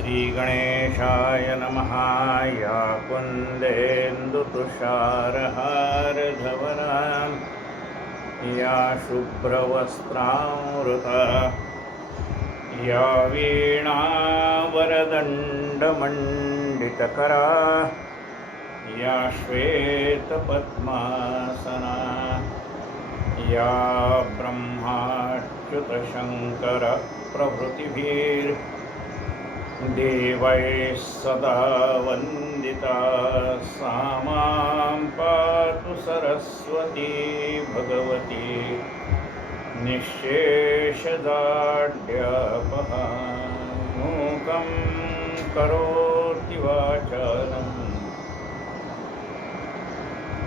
श्रीगणेशाय नमः। या कुन्देन्दुतुषारहारधवलां या शुभ्रवस्त्रामृता या वीणावरदण्डमण्डितकरा या श्वेतपद्मासना या ब्रह्माच्युतशङ्करप्रभृतिभिर्देवैः सदा वन्दिता सा मां पातु सरस्वती भगवती निःशेषदाढ्यपहा। मूकं करोति वाचालं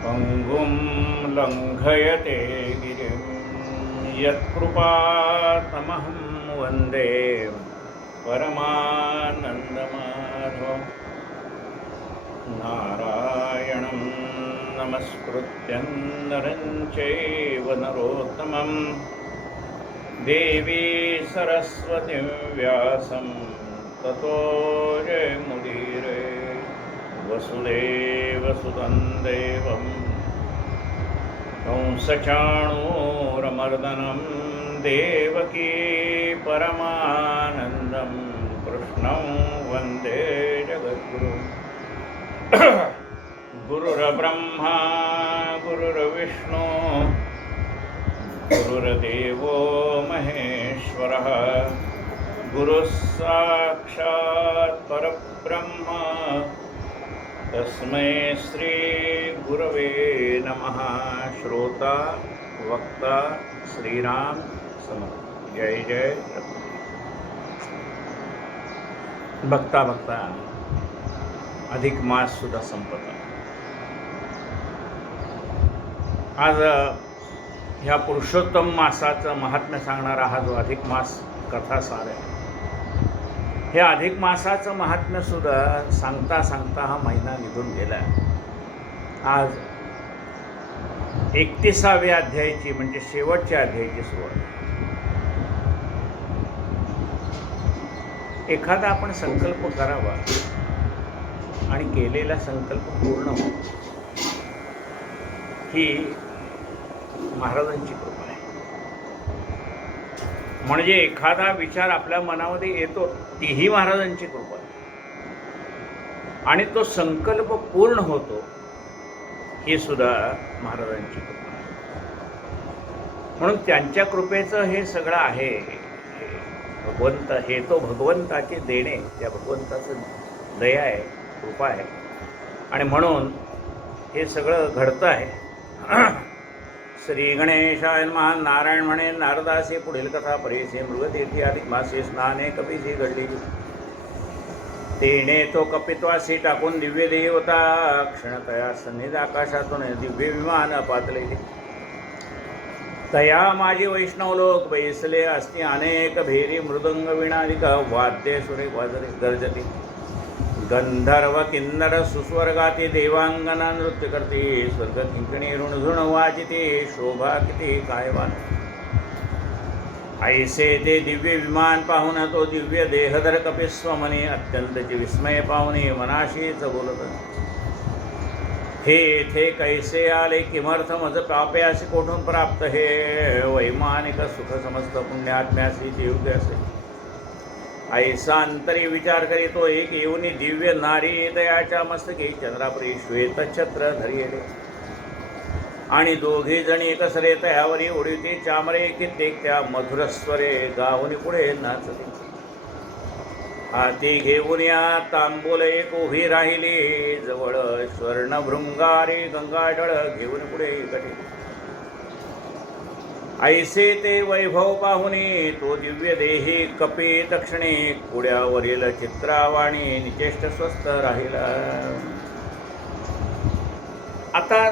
पङ्गुं लङ्घयते गिरिं यत्कृपातमहं वन्दे परमानन्दमाधवम्। नारायणं नमस्कृत्यं नरं चैव नरोत्तमं देवी सरस्वतीं व्यासं ततो जयमुदीरये। वसुदेवसुतं देवं कंसचाणूरमर्दनं देवकी परमानन्दं कृष्णं वन्दे जगद्गुरुम्। गुरुर्ब्रह्मा गुरुर्विष्णु गुरुर्देवो महेश्वरः गुरुः साक्षात् परब्रह्म तस्मै श्री गुरवे नमः। श्रोता वक्ता श्रीराम समर्थ। जय जय बघता बघता अधिक मास सुद्धा संपत आहे। आज ह्या पुरुषोत्तम मासाचं महात्म्य सांगणारा हा जो अधिक मास कथासार आहे, हे अधिक मासाचं महात्म्य सुद्धा सांगता सांगता हा महिना निघून गेला। आज 31व्या अध्यायाची म्हणजे शेवटच्या अध्यायाची सुरुवात। एखादा आपण संकल्प करावा आणि केलेला संकल्प पूर्ण हो, ही महाराजांची कृपा आहे। म्हणजे एखादा विचार आपल्या मनामध्ये येतो, तीही महाराजांची कृपा आहे, आणि तो संकल्प पूर्ण होतो, ही सुद्धा महाराजांची कृपा आहे। म्हणून त्यांच्या कृपेचं हे सगळं आहे। भगवंत हे तो भगवंताचे देणे, त्या भगवंताचं दया आहे, कृपा आहे, आणि म्हणून हे सगळं घडतं आहे। श्री गणेशाय नमः। नारायण म्हणे, नारदासे पुढील कथा परेसे मृगतीर्थी अधिक मासे स्नाने कपिसी घडली। तेने तो कपित्वासी टाकून दिव्य देवता क्षणतया सन्निध आकाशातून दिव्य विमान पातले। तया माझे वैष्णव लोक बैसले असती अनेक भेरी मृदंग विणादिक वाद्ये सुरे वाजरे गर्जती। गंधर्व किन्नर सुस्वर्गाती देवांगना नृत्य करते। स्वर्ग किंकणी ऋणझुण वाजिते शोभा किती कायवान। ऐसे ते दिव्य विमान पाहून तो दिव्य देहधर कपिस्वमनी अत्यंतचे विस्मय पाहुणे मनाशीच बोलत। हे थे कैसे आले किमर्थ मज पाप्यासी कोठून प्राप्त हे वैमानिक सुख समस्त पुण्यात्म्यासी जीवते असे। ऐसा अंतरी विचार करी तो एक येऊनी दिव्य नारी दयाच्या मस्तकी चंद्रापरी श्वेत छत्र धरिले। आणि दोघे जणी एकसरे तयावरी उडीते चामरे कित्येक त्या मधुरस्वरे गाऊनी पुढे नाचते। हाती घेऊन या तांबूल एक उभी राहिली जवळ स्वर्णभृंगारी गंगाजळ घेऊन पुढे कटे। ऐसे ते वैभव पाहुनी तो दिव्य देही कपी तक्षणी पुढ्यावरील चित्रावाणी निचेष्ट स्वस्थ राहिला। आता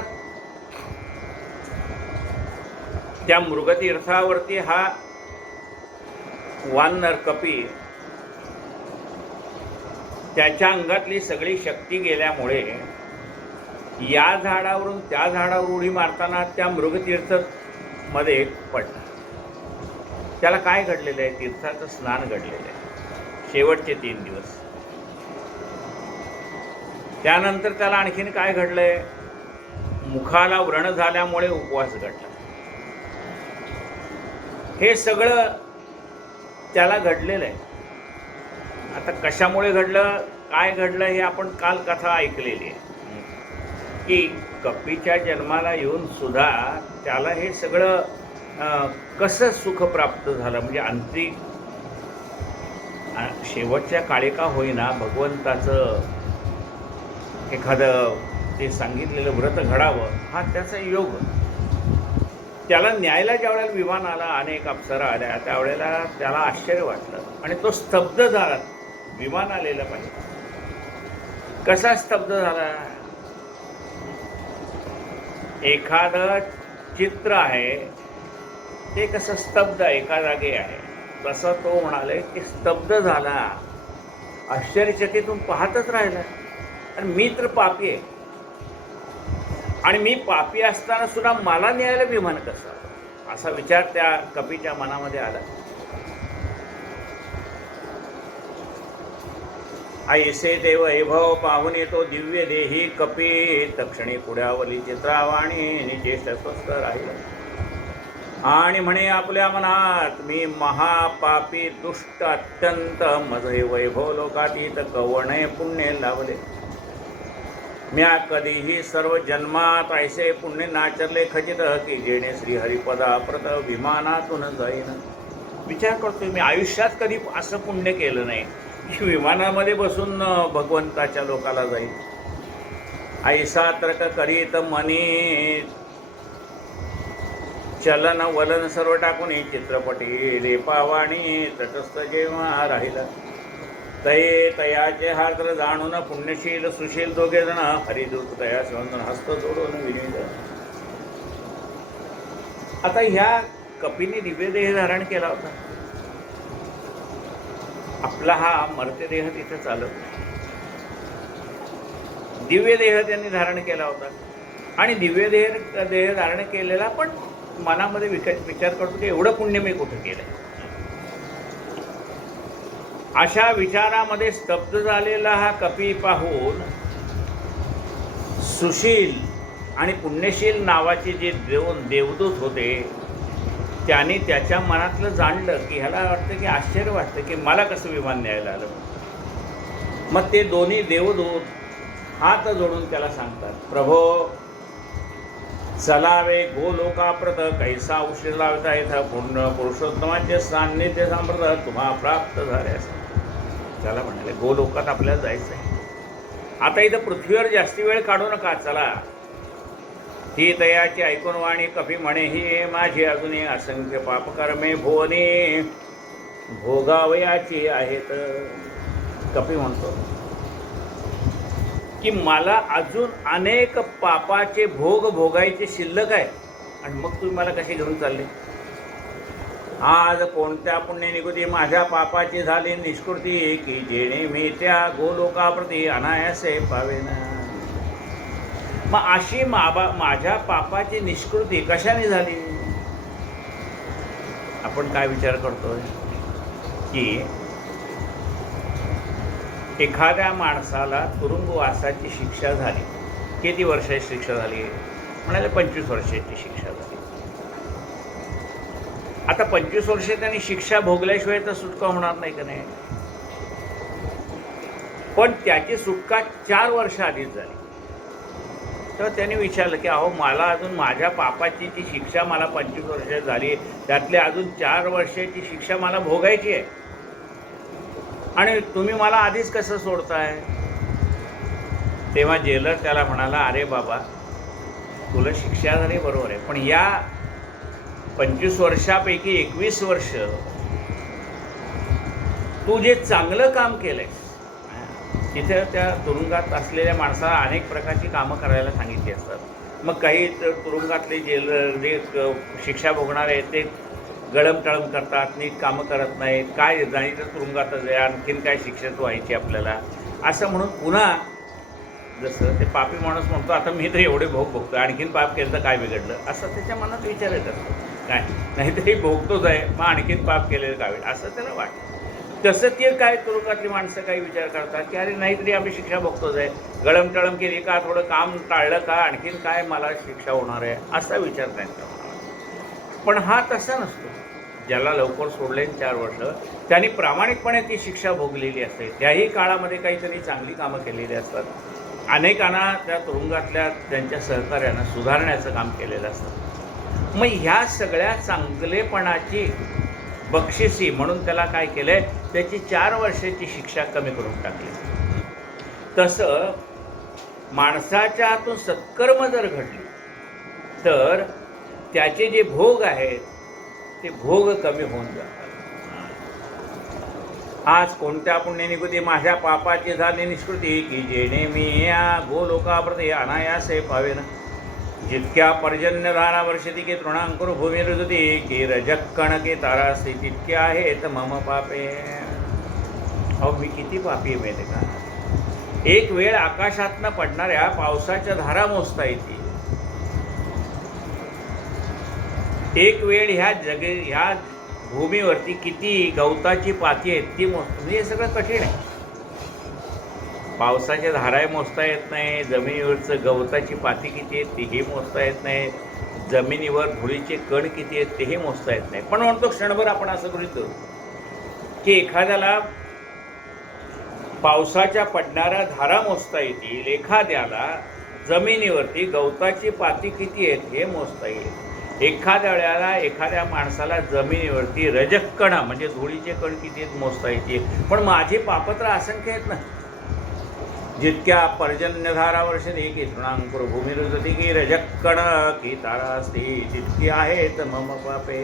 त्या मृगतीर्थावरती हा वानर कपी त्याच्या अंगातली सगळी शक्ती गेल्यामुळे या झाडावरून त्या झाडावर उडी मारताना त्या मृगतीर्थ मध्ये पडला। त्याला काय घडलेलं आहे? तीर्थाचं स्नान घडलेलं आहे शेवटचे 3 दिवस। त्यानंतर त्याला आणखीन काय घडलंय, मुखाला व्रण झाल्यामुळे उपवास घडला. हे सगळं त्याला घडलेलं आहे. आता कशामुळे घडलं, काय घडलं, हे आपण काल कथा ऐकलेली आहे की कपीच्या जन्माला येऊन सुद्धा त्याला हे सगळं कसं सुख प्राप्त झालं. म्हणजे अंतरी शेवटच्या काळी का होईना भगवंताचं एखादं ते सांगितलेलं व्रत घडावं, हा त्याचा योग. त्याला न्यायला ज्यावेळेला विमान आला, अनेक अप्सरा आल्या, त्यावेळेला त्याला आश्चर्य वाटलं आणि तो स्तब्ध झाला. विमान आलेलं पाहिजे, कसा स्तब्ध झाला. एखादं चित्र आहे ते कसं स्तब्ध एका जागी आहे, तसं तो म्हणाले की स्तब्ध झाला, आश्चर्यचकितून पाहतच राहिला. आणि मी तर पापी आहे, आणि मी पापी असताना सुद्धा मला न्यायला विमान कसं, असा विचार त्या कपीच्या मनामध्ये आला. ऐसे ते वैभव पाहून येतो दिव्य देही कपी, तक्षणी पुढ्यावली चित्रावाणी निचेष्ट स्वस्थ राहिला. आणि म्हणे आपल्या मनात, मी महापापी दुष्ट अत्यंत, मज हे वैभव लोकातीत कवणे पुण्य लावले. म्या कधीही सर्व जन्मात ऐसे पुण्य नाचरले खचित, की जेणे श्रीहरिपदा प्रत विमानातून जाईन. विचार करतोय मी आयुष्यात कधी असं पुण्य केलं नाही की विमानामध्ये बसून भगवंताच्या लोकाला जाईल. ऐसा तर्क करीत मनी, चलन वलन सर्व टाकून चित्रपटी रेपावाणी तटस्थ जेव्हा राहिला. तये तयाचे हार्द्र जाणून पुण्यशील सुशील दोघे जण हरिदूत तया शिवंदन हस्त जोडून विनीत. आता ह्या कपीने दिव्य देह धारण केला होता. आपला हा मर्त्य देह तिथे चालत नाही, दिव्य देह त्यांनी धारण केला होता. आणि दिव्य देह धारण केलेला पण मनामध्ये विचार करतो की एवढं पुण्य मी कुठं केलंय. अशा विचारामध्ये स्तब्ध झालेला हा कपी पाहून सुशील आणि पुण्यशील नावाचे जे देवदूत होते त्यांनी त्याच्या मनातलं जाणलं की ह्याला वाटतं की आश्चर्य वाटतं की मला कसं विमान न्यायला आलं. मग ते दोन्ही देवदूत हात जोडून त्याला सांगतात, प्रभो चलावे गोलोकाप्रत, कैसा उशीर लावता इथं पूर्ण पुरुषोत्तमाचे सान्निध्य सांप्रत तुम्हा प्राप्त झाल्यास. त्याला म्हणाले गोलोकात आपल्याला जायचं आहे, आता इथं पृथ्वीवर जास्ती वेळ काढू नका, चला. ती तयाची ऐकून वाणी कपी म्हणे, ही माझी अजूनही असंख्य पापकर्मे भुवनी भोगावयाची आहेत. कपी म्हणतो की मला अजून अनेक पापाचे भोग भोगायचे शिल्लक आहे, आणि मग तुम्ही मला कशी घेऊन चालले. आज कोणत्या पुण्य निगुती माझ्या पापाची झाली निष्कृती, की जेणे मी त्या गोलोकाप्रती अनायासे पावेन. मग अशी माझ्या पापाची निष्कृती कशाने झाली. आपण काय विचार करतोय की एखाद्या माणसाला तुरुंगवासाची शिक्षा झाली, किती वर्षाची शिक्षा झाली म्हणाले 25 वर्षाची शिक्षा झाली. आता 25 वर्षे त्यांनी शिक्षा भोगल्याशिवाय तर सुटका होणार नाही का नाही. पण त्याची सुटका 4 वर्ष आधीच झाली. तर त्यांनी विचारलं की अहो मला अजून माझ्या पापाची जी शिक्षा मला 25 वर्ष झाली, त्यातले अजून 4 वर्षाची शिक्षा मला भोगायची आहे, आणि तुम्ही मला आधीच कसं सोडताय. तेव्हा जेलर त्याला म्हणाला, अरे बाबा तुला शिक्षा झाली बरोबर आहे, पण या 25 वर्षापैकी 21 वर्ष तू जे चांगलं काम केलंयस, तिथे त्या तुरुंगात असलेल्या माणसाला अनेक प्रकारची कामं करायला सांगितली असतात. मग काही तुरुंगातले जेलर जे शिक्षा भोगणारे आहेत ते गळमटळम करतात, नीट कामं करत नाहीत, काय जाणी तर तुरुंगातच आहे, आणखीन काय शिक्षेत व्हायची आपल्याला, असं म्हणून पुन्हा जसं ते पापी माणूस म्हणतो, आता मी तर एवढे भोग भोगतो, आणखीन पाप केलं तर काय बिघडलं, असं त्याच्या मनात विचार येत असतो. काय नाहीतरी भोगतोच आहे, मग आणखीन पाप केलेलं काय, असं त्याला वाटतं. तसं ते काय तुरुंगातली माणसं काही विचार करतात की अरे नाहीतरी आम्ही शिक्षा बघतोच आहे, गळमटळम केली का, थोडं काम टाळलं का, आणखीन काय मला शिक्षा होणार आहे, असा विचार त्यांच्या मनात. पण हा तसा नसतो. ज्याला लवकर सोडले 4 वर्ष, त्यांनी प्रामाणिकपणे ती शिक्षा भोगलेली असते, त्याही काळामध्ये काहीतरी चांगली कामं केलेली असतात, अनेकांना त्या तुरुंगातल्या त्यांच्या सहकार्यानं सुधारण्याचं काम केलेलं असतं. मग ह्या सगळ्या चांगलेपणाची बक्षिसी म्हणून त्याला काय केलंय, त्याची 4 वर्षाची शिक्षा कमी करून टाकली. तसं माणसाच्या हातून सत्कर्म जर घडली तर त्याचे जे भोग आहेत ते भोग कमी होऊन जातात. आज कोणत्या पुण्यनिकृती माझ्या पापाची झाली निष्कृती, की जेणे मी या गोलोकाप्रती अनायासे पावेन. जितक्या पर्जन्यधारा वर्षती की तृणांकुर भूमी रुजती, की रजक्कण की तारासी तितके आहेत मम पापे. अहो मी किती पापी माहिती का. एक वेळ आकाशातनं पडणाऱ्या पावसाच्या धारा मोजता येतील, एक वेळ ह्या भूमीवरती किती गवताची पाती आहेत ती मोजतो. हे सगळं कठीण आहे. पावसाच्या धाराही मोजता येत नाही, जमिनीवरचं गवताची पाती किती आहेत तीही मोजता येत नाही, जमिनीवर धुळीचे कण किती आहेत तेही मोजता येत नाही. पण म्हणतो क्षणभर आपण असं गृहीत धरू की एखाद्याला पावसाच्या पडणाऱ्या धारा मोजता येतील, एखाद्याला जमिनीवरती गवताची पाती किती आहेत हे मोजता येईल, एखाद्या वेळेला एखाद्या माणसाला जमिनीवरती रजक्कण म्हणजे धुळीचे कण किती आहेत मोजता येतील. पण माझी पापत्र असंख्य आहेत ना. जितक्या पर्जन्यधारा वर्षणी की तृणांकुर भूमी रुजती, की रजक्कण की तारा असती तितकी आहेत मम पापे.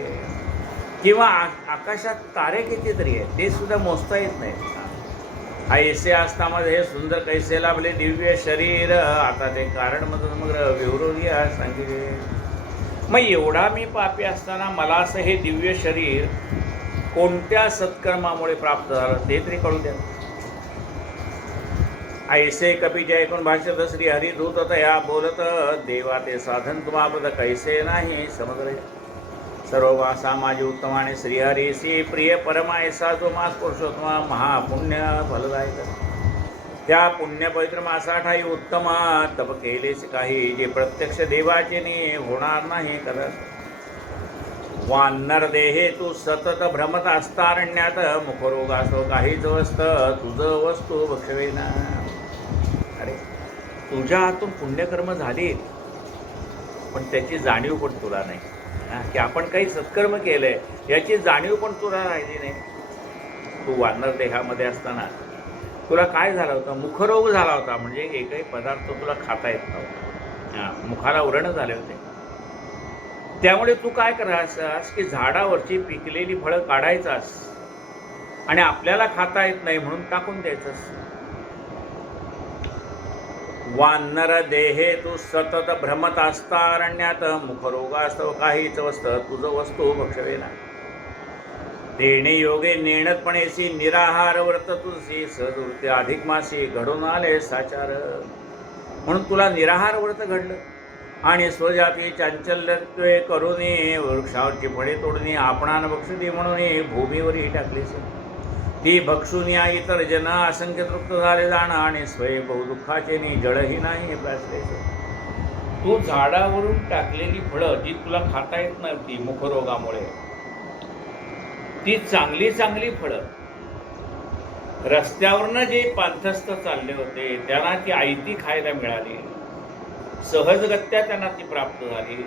किंवा आकाशात तारे कितीतरी आहेत ते सुद्धा मोजता येत नाहीत. ऐसे असतामध्ये हे सुंदर कैसे लाभले दिव्य शरीर, आता ते कारण मग विवरोगिया सांगितले. मग एवढा मी पापी असताना मला असं हे दिव्य शरीर कोणत्या सत्कर्मामुळे प्राप्त झालं ते तरी कळू द्या. ऐसे कपीचे ऐकून भाष्यत श्री हरिदूत तया बोलत, देवा ते साधन तुम्हापद कैसे नाही समग्र. सर्व वासा माझी उत्तम आणि श्रीहरीसी प्रिय परमा ऐसा जो मास पुरुषोत्तमा महापुण्य फलदायक. त्या पुण्य पवित्र मासाठाई उत्तम तप केलेच काही, जे प्रत्यक्ष देवाचे ने होणार नाही कदाच. वानर देहे तू सतत भ्रमत असतारण्यात, मुखरोगासो काहीच वस्त तुझं वस्तू भक्षवेना. अरे तुझ्या हातून पुण्यकर्म झाली पण त्याची जाणीव पण तुला नाही, की आपण काही सत्कर्म केलंय याची जाणीव पण तुला राहिली नाही. तू वानर देहामध्ये असताना तुला काय झालं होतं, मुखरोग झाला होता, म्हणजे एकही पदार्थ तुला खाता येत नव्हता, मुखाला व्रण झाले होते. त्यामुळे तू काय करायचास की झाडावरची पिकलेली फळं काढायचास आणि आपल्याला खाता येत नाही म्हणून टाकून द्यायचंस. वानर देहे तू सतत भ्रमत असतारण्यात, मुखरोगास्तव काहीच वस्त तुझं वस्तू भक्षवेना. देणे योगे नेणतपणेसी निराहार व्रत तुझी, सहजवृत्ती अधिक मासी घडून आले साचार. म्हणून तुला निराहार व्रत घडलं आणि स्वजाती चांचल्यत्वे करूनी वृक्षावरची फळे तोडणी आपणान बक्षुदी म्हणून भूमीवरही टाकलीस. ती भक्षुनी इतर जन असंख्य तृप्त झाले जाणं आणि स्वय बहुदुःखाचे नि जळही नाही प्रासलेस. तू झाडावरून टाकलेली फळं जी तुला खाता येत नव्हती मुखरोगामुळे, ती चांगली चांगली फळं रस्त्यावरनं जे पांथस्थ चालले होते त्यांना ती आयती खायला मिळाली, सहजगत्या त्यांना ती प्राप्त झाली.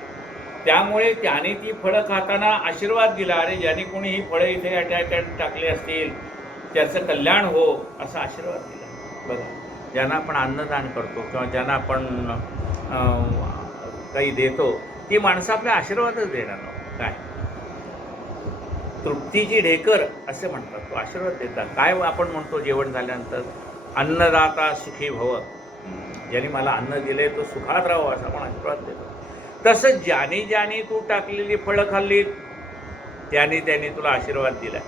त्यामुळे त्याने ती फळं खाताना आशीर्वाद दिला, अरे ज्याने कोणी ही फळं इथे या ठिकाणी टाकली असतील त्याचं कल्याण हो असा आशीर्वाद दिला. बघा, ज्यांना आपण अन्नदान करतो किंवा ज्यांना आपण काही देतो ती माणसं आपल्या आशीर्वादच देणार काय. तृप्तीची ढेकर असे म्हणतात, तो आशीर्वाद देतात. काय आपण म्हणतो जेवण झाल्यानंतर, अन्नदाता सुखी भव, ज्याने मला अन्न दिले तो सुखात राहावं असा आपण आशीर्वाद देतो. तसं ज्याने ज्याने तू टाकलेली फळं खाल्ली त्याने त्याने तुला आशीर्वाद दिला.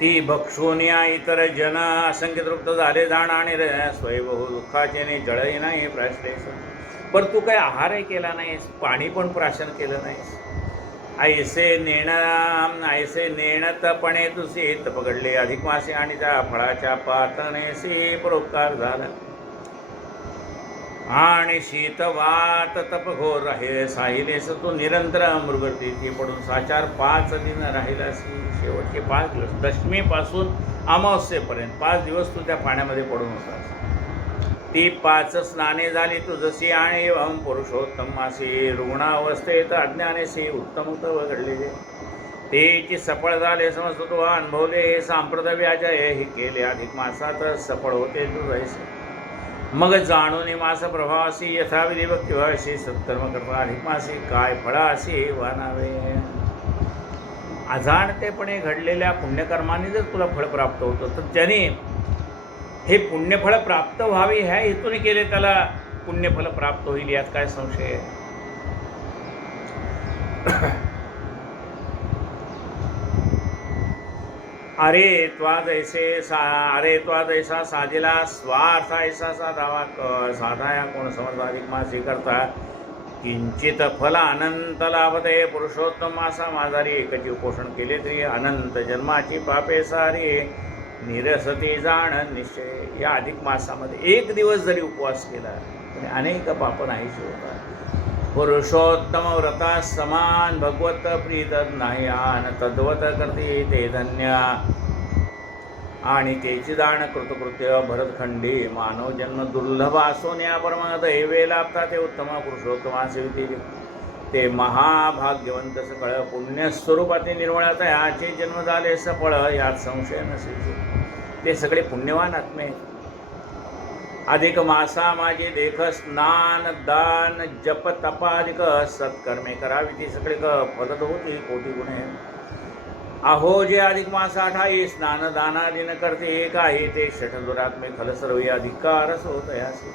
ती भक्षोनिया इतर जन असंख्य तृप्त झाले जाण आणि स्वयंभू दुःखाचे जळही नाही प्राशलेस. पण तू काही आहारही केला नाहीस, पाणी पण प्राशन केलं नाहीस, ऐसे नेणतपणे तुझे तप घडले अधिक मासे आणि त्या फळाच्या पातणेसी परोपकार झाला आणि शीतवात तप घोर राहिले साहिलेस तू निरंतर मृगतीर्थी पडून 5 दिन राहिलासी शेवटचे 5 दिवस दशमीपासून अमावस्येपर्यंत 5 दिवस तू त्या पाण्यामध्ये पडून होतास ती 5 स्नाने झाली तू जशी आणि एवं पुरुषोत्तम असे रुग्णावस्थेत अज्ञानेसी उत्तम तव घडलेले तेची सफळ झाले समजतो तो अनुभवले हे सांप्रत व्याजय हे केले अधिक मासात सफळ होते तू जैसे मग जाणून मास प्रभावासी यथाविधी भक्तिभावाशी सत्कर्म करता अधिक मासी काय फळासी वानावे अजाणतेपणे घडलेल्या पुण्यकर्माने जर तुला फळ प्राप्त होतं तर त्याने हे पुण्यफळ प्राप्त व्हावे ह्या हेतूने केले त्याला पुण्यफल प्राप्त होईल यात काय संशय आहे अरे त्वा जैसा साजेला स्वार्थ ऐसा साधाया कोण समर्थ अधिक मासी करता किंचित फल अनंत लाभते पुरुषोत्तम असा माझारी एकची उपोषण केले तरी अनंत जन्माची पापे सारी निरसती जाण निश्चय या अधिक मासामध्ये 1 दिवस जरी उपवास केला तरी अनेक पाप नाहीशी होतात पुरुषोत्तम व्रता समान भगवत प्रीत नाही आन तद्वत करते ते धन्य आणि तेची जाण कृतकृत्य भरतखंडी मानव जन्म दुर्लभ असून या परमदैवे लाभता ते उत्तम पुरुषोत्तमाचे ते महाभाग्यवंत सकळ पुण्यस्वरूपाचे निर्मळता याचे जन्म झाले सफळ यात संशय नसेल ते सगळे पुण्यवान आत्मे अधिक मासा माझे देख स्नान दान जप तपाधिक सत्कर्मे करावी ती सगळे फलत होती कोटी गुणे अहो जे अधिक मासा 28 स्नान दानादी न करते काही ते षटदुरात्मे खल सर्व अधिकारच होत यासी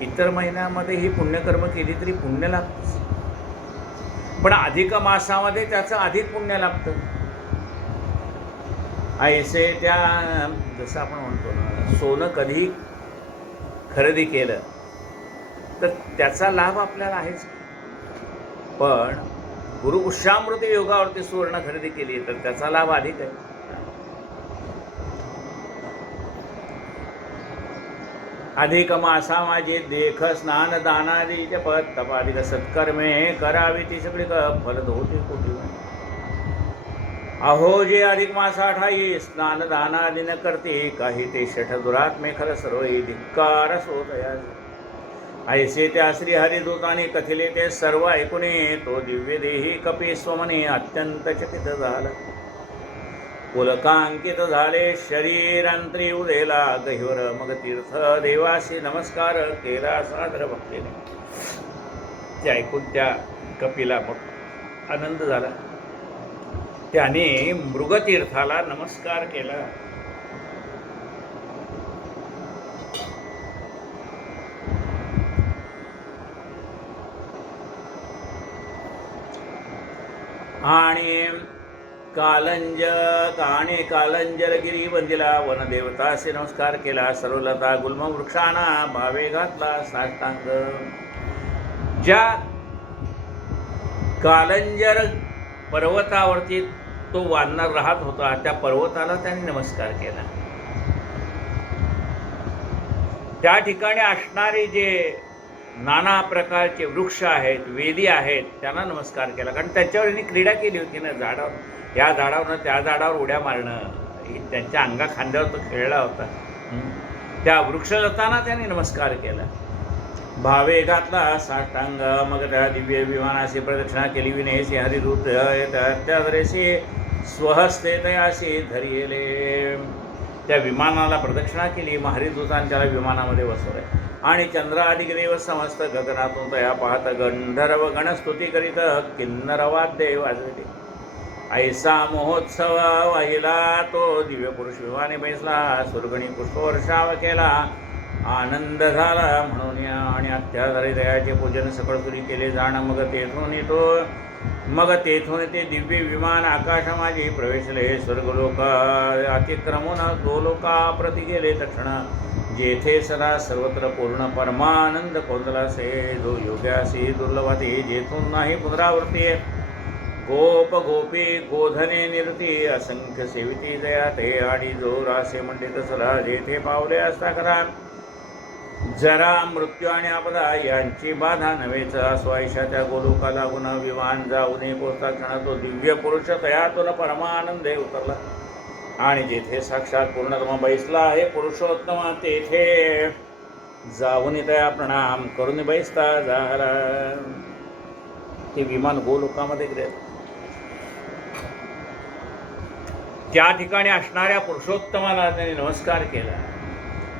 इतर महिन्यामध्ये ही पुण्यकर्म केली तरी पुण्य लागतं पण अधिक मासामध्ये त्याचं अधिक पुण्य लागतं ऐसे त्या जसं आपण म्हणतो ना सोनं कधी खरेदी केलं तर त्याचा लाभ आपल्याला आहेच पण गुरुपुष्यामृत योगावरती सुवर्ण खरेदी केली तर त्याचा लाभ अधिक आहे अधिक मासा माझे देख स्नान दानादी जप तपाधिक सत्कर्मे करावी ती सगळी फलत होती कोटी अहो जे अधिक मासा 28 स्नान दानादी न करते काही ते षटदुरात्मे खर सर्व धिक्कारच होत ऐसे त्या श्री हरिदूताने कथिले ते सर्व ऐकूने तो दिव्य देही कपी स्वमने अत्यंत चकित झाला पुलकांकित झाले शरीरांतरी उदेला गहिवर मग तीर्थ देवाशी नमस्कार केला सादर भक्तीने ते ऐकून त्या कपिला मग आनंद झाला त्याने मृगतीर्थाला नमस्कार केला आणि कालंजरगिरी वंदिला वनदेवताशी नमस्कार केला सर्वलता गुल्म वृक्षांना भावे घातला साष्टांग ज्या कालंजर पर्वतावरती तो वानर राहत होता त्या पर्वताला त्यांनी नमस्कार केला त्या ठिकाणी असणारे जे नाना प्रकारचे वृक्ष आहेत वेली आहेत त्यांना नमस्कार केला कारण त्याच्यावर क्रीडा केली होती ना झाडावर या झाडावर त्या झाडावर उड्या मारणं त्यांच्या अंगा खांद्यावर तो खेळला होता त्या वृक्षलतांना त्यांनी नमस्कार केला भावे घातला साष्टांग मग त्या दिव्य विमानाशी प्रदक्षिणा केली विनेशी हरिदूत त्याद्रेशी स्वहस्ते तयाशी धरिले त्या विमानाला प्रदक्षिणा केली मग हरिदूतांच्या विमानामध्ये बसवले आणि चंद्राधिक देव समस्त गगनातून तया पाहत गंधर्व गणस्तुती करीत किन्नरवाद्ये वाजविले ऐसा महोत्सव वाहिला तो दिव्य पुरुष विमाने बैसला सुरगणी पुष्पवर्षाव केला आनंद झाला म्हणून आणि अत्याधारी दयाचे पूजन सकळ सुरी केले जाणं मग तेथून ते दिव्य विमान आकाशमाजी प्रवेशले स्वर्गलोक अतिक्रमून गोलोका प्रति गेले तक्षण जेथे सदा सर्वत्र पूर्ण परमानंद कोंदलासे जो योग्यासी दुर्लभाती जेथून नाही पुनरावृत्ती गोप गोपी गोधने निरती असंख्य सेविती दया ते आणि जो रासे म्हणते तसला जेथे पावले असता खरा जरा मृत्यू आणि आपदा यांची बाधा नव्हेच स्वायशाच्या गोलोका लागून विमान जाऊन पोचता क्षण तो दिव्य पुरुष तयातून परमानंदे उतरला आणि जेथे साक्षात पूर्णतम बैसला आहे पुरुषोत्तम तेथे जाऊन तया प्रणाम करून बैसता झाला. ते विमान गोलोकामध्ये गेले. त्या ठिकाणी असणाऱ्या पुरुषोत्तमाला त्यांनी नमस्कार केला.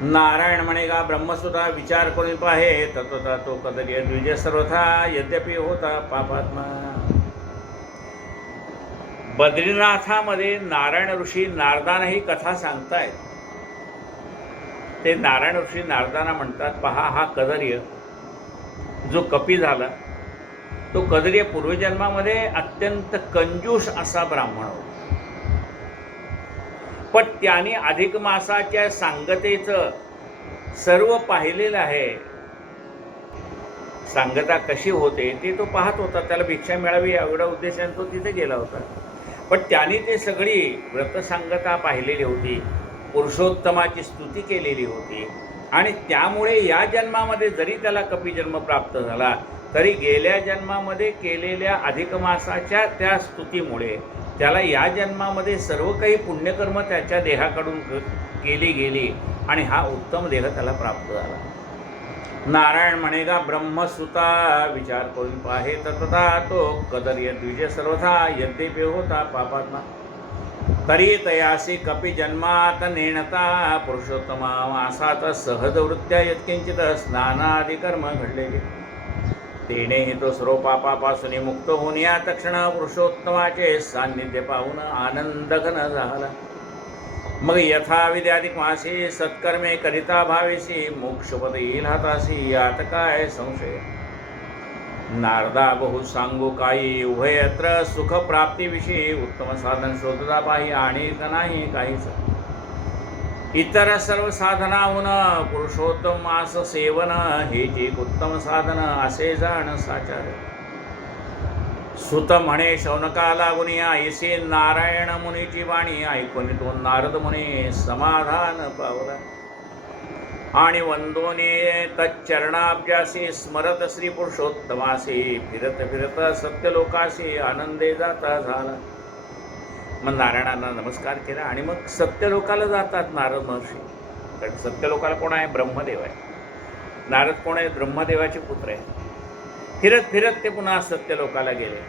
नारायण म्हणेगा ब्रह्मसुद्धा विचार करून पाहे तत्वता तो कदरी द्विजय सर्वथा यद्यपि होता पापात्मा. बद्रीनाथामध्ये नारायण ऋषी नारदांना ही कथा सांगतायत. ते नारायण ऋषी नारदांना म्हणतात, पहा हा कदर्य जो कपी झाला तो कदर्य पूर्वजन्मामध्ये अत्यंत कंजूस असा ब्राह्मण होता. पण त्याने अधिक मासाच्या सांगतेचं सर्व पाहिलेलं आहे. सांगता कशी होते ते तो पाहत होता. त्याला भिक्षा मिळावी एवढ्या उद्देशाने तो तिथे गेला होता. पण त्याने ते सगळी व्रतसंगता पाहिलेली होती, पुरुषोत्तमाची स्तुती केलेली होती आणि त्यामुळे या जन्मामध्ये जरी त्याला कपिजन्म प्राप्त झाला तरी गेल्या जन्मामध्ये केलेल्या अधिक मासाच्या त्या स्तुतीमुळे त्याला या जन्मामध्ये सर्व काही पुण्यकर्म त्याच्या देहाकडून केली गेली आणि हा उत्तम देह त्याला प्राप्त झाला. नारायण म्हणेगा ब्रह्मसुता विचार करून पाहे तथा तो कदर्य द्विजय सर्वथा यद्यपि होता पापात्मा तरी तयासी कपी जन्मात नेणता पुरुषोत्तमा असात सहज वृत्त्या यत्किंचित स्नानादी कर्म घडलेले तेनेही तो सर्व पापापासून मुक्त होऊन या तक्षण पुरुषोत्तमाचे सान्निध्य पाहून आनंदघन झाला. मग यथा विद्याधिक मासी सत्कर्मे करिता भावेसी मोक्षपद येईल हातासी यात काय संशय. नारदा बहु सांगू काही उभयत्र सुख प्राप्तीविषयी उत्तम साधन शोधता पाही आणि नाही काहीच. इतर सर्व साधनाहून पुरुषोत्तम मास सेवन हेच एक उत्तम साधन असे जाण साचार. सुत म्हणे शौनकाला गुणी ऐसे नारायण मुनीची वाणी ऐकून तो नारद मुनी समाधान पावला आणि वंदोने तच्चरणाभ्यासी स्मरत श्री पुरुषोत्तमासी फिरत फिरत सत्यलोकाशी आनंदे जाता झाला. मग नारायणांना नमस्कार केला आणि मग सत्यलोकाला जातात नारद महर्षी. कारण सत्यलोकाला कोण आहे? ब्रह्मदेव आहे. नारद कोण आहे? ब्रह्मदेवाचे पुत्र आहे. फिरत फिरत ते पुन्हा सत्यलोकाला गेले.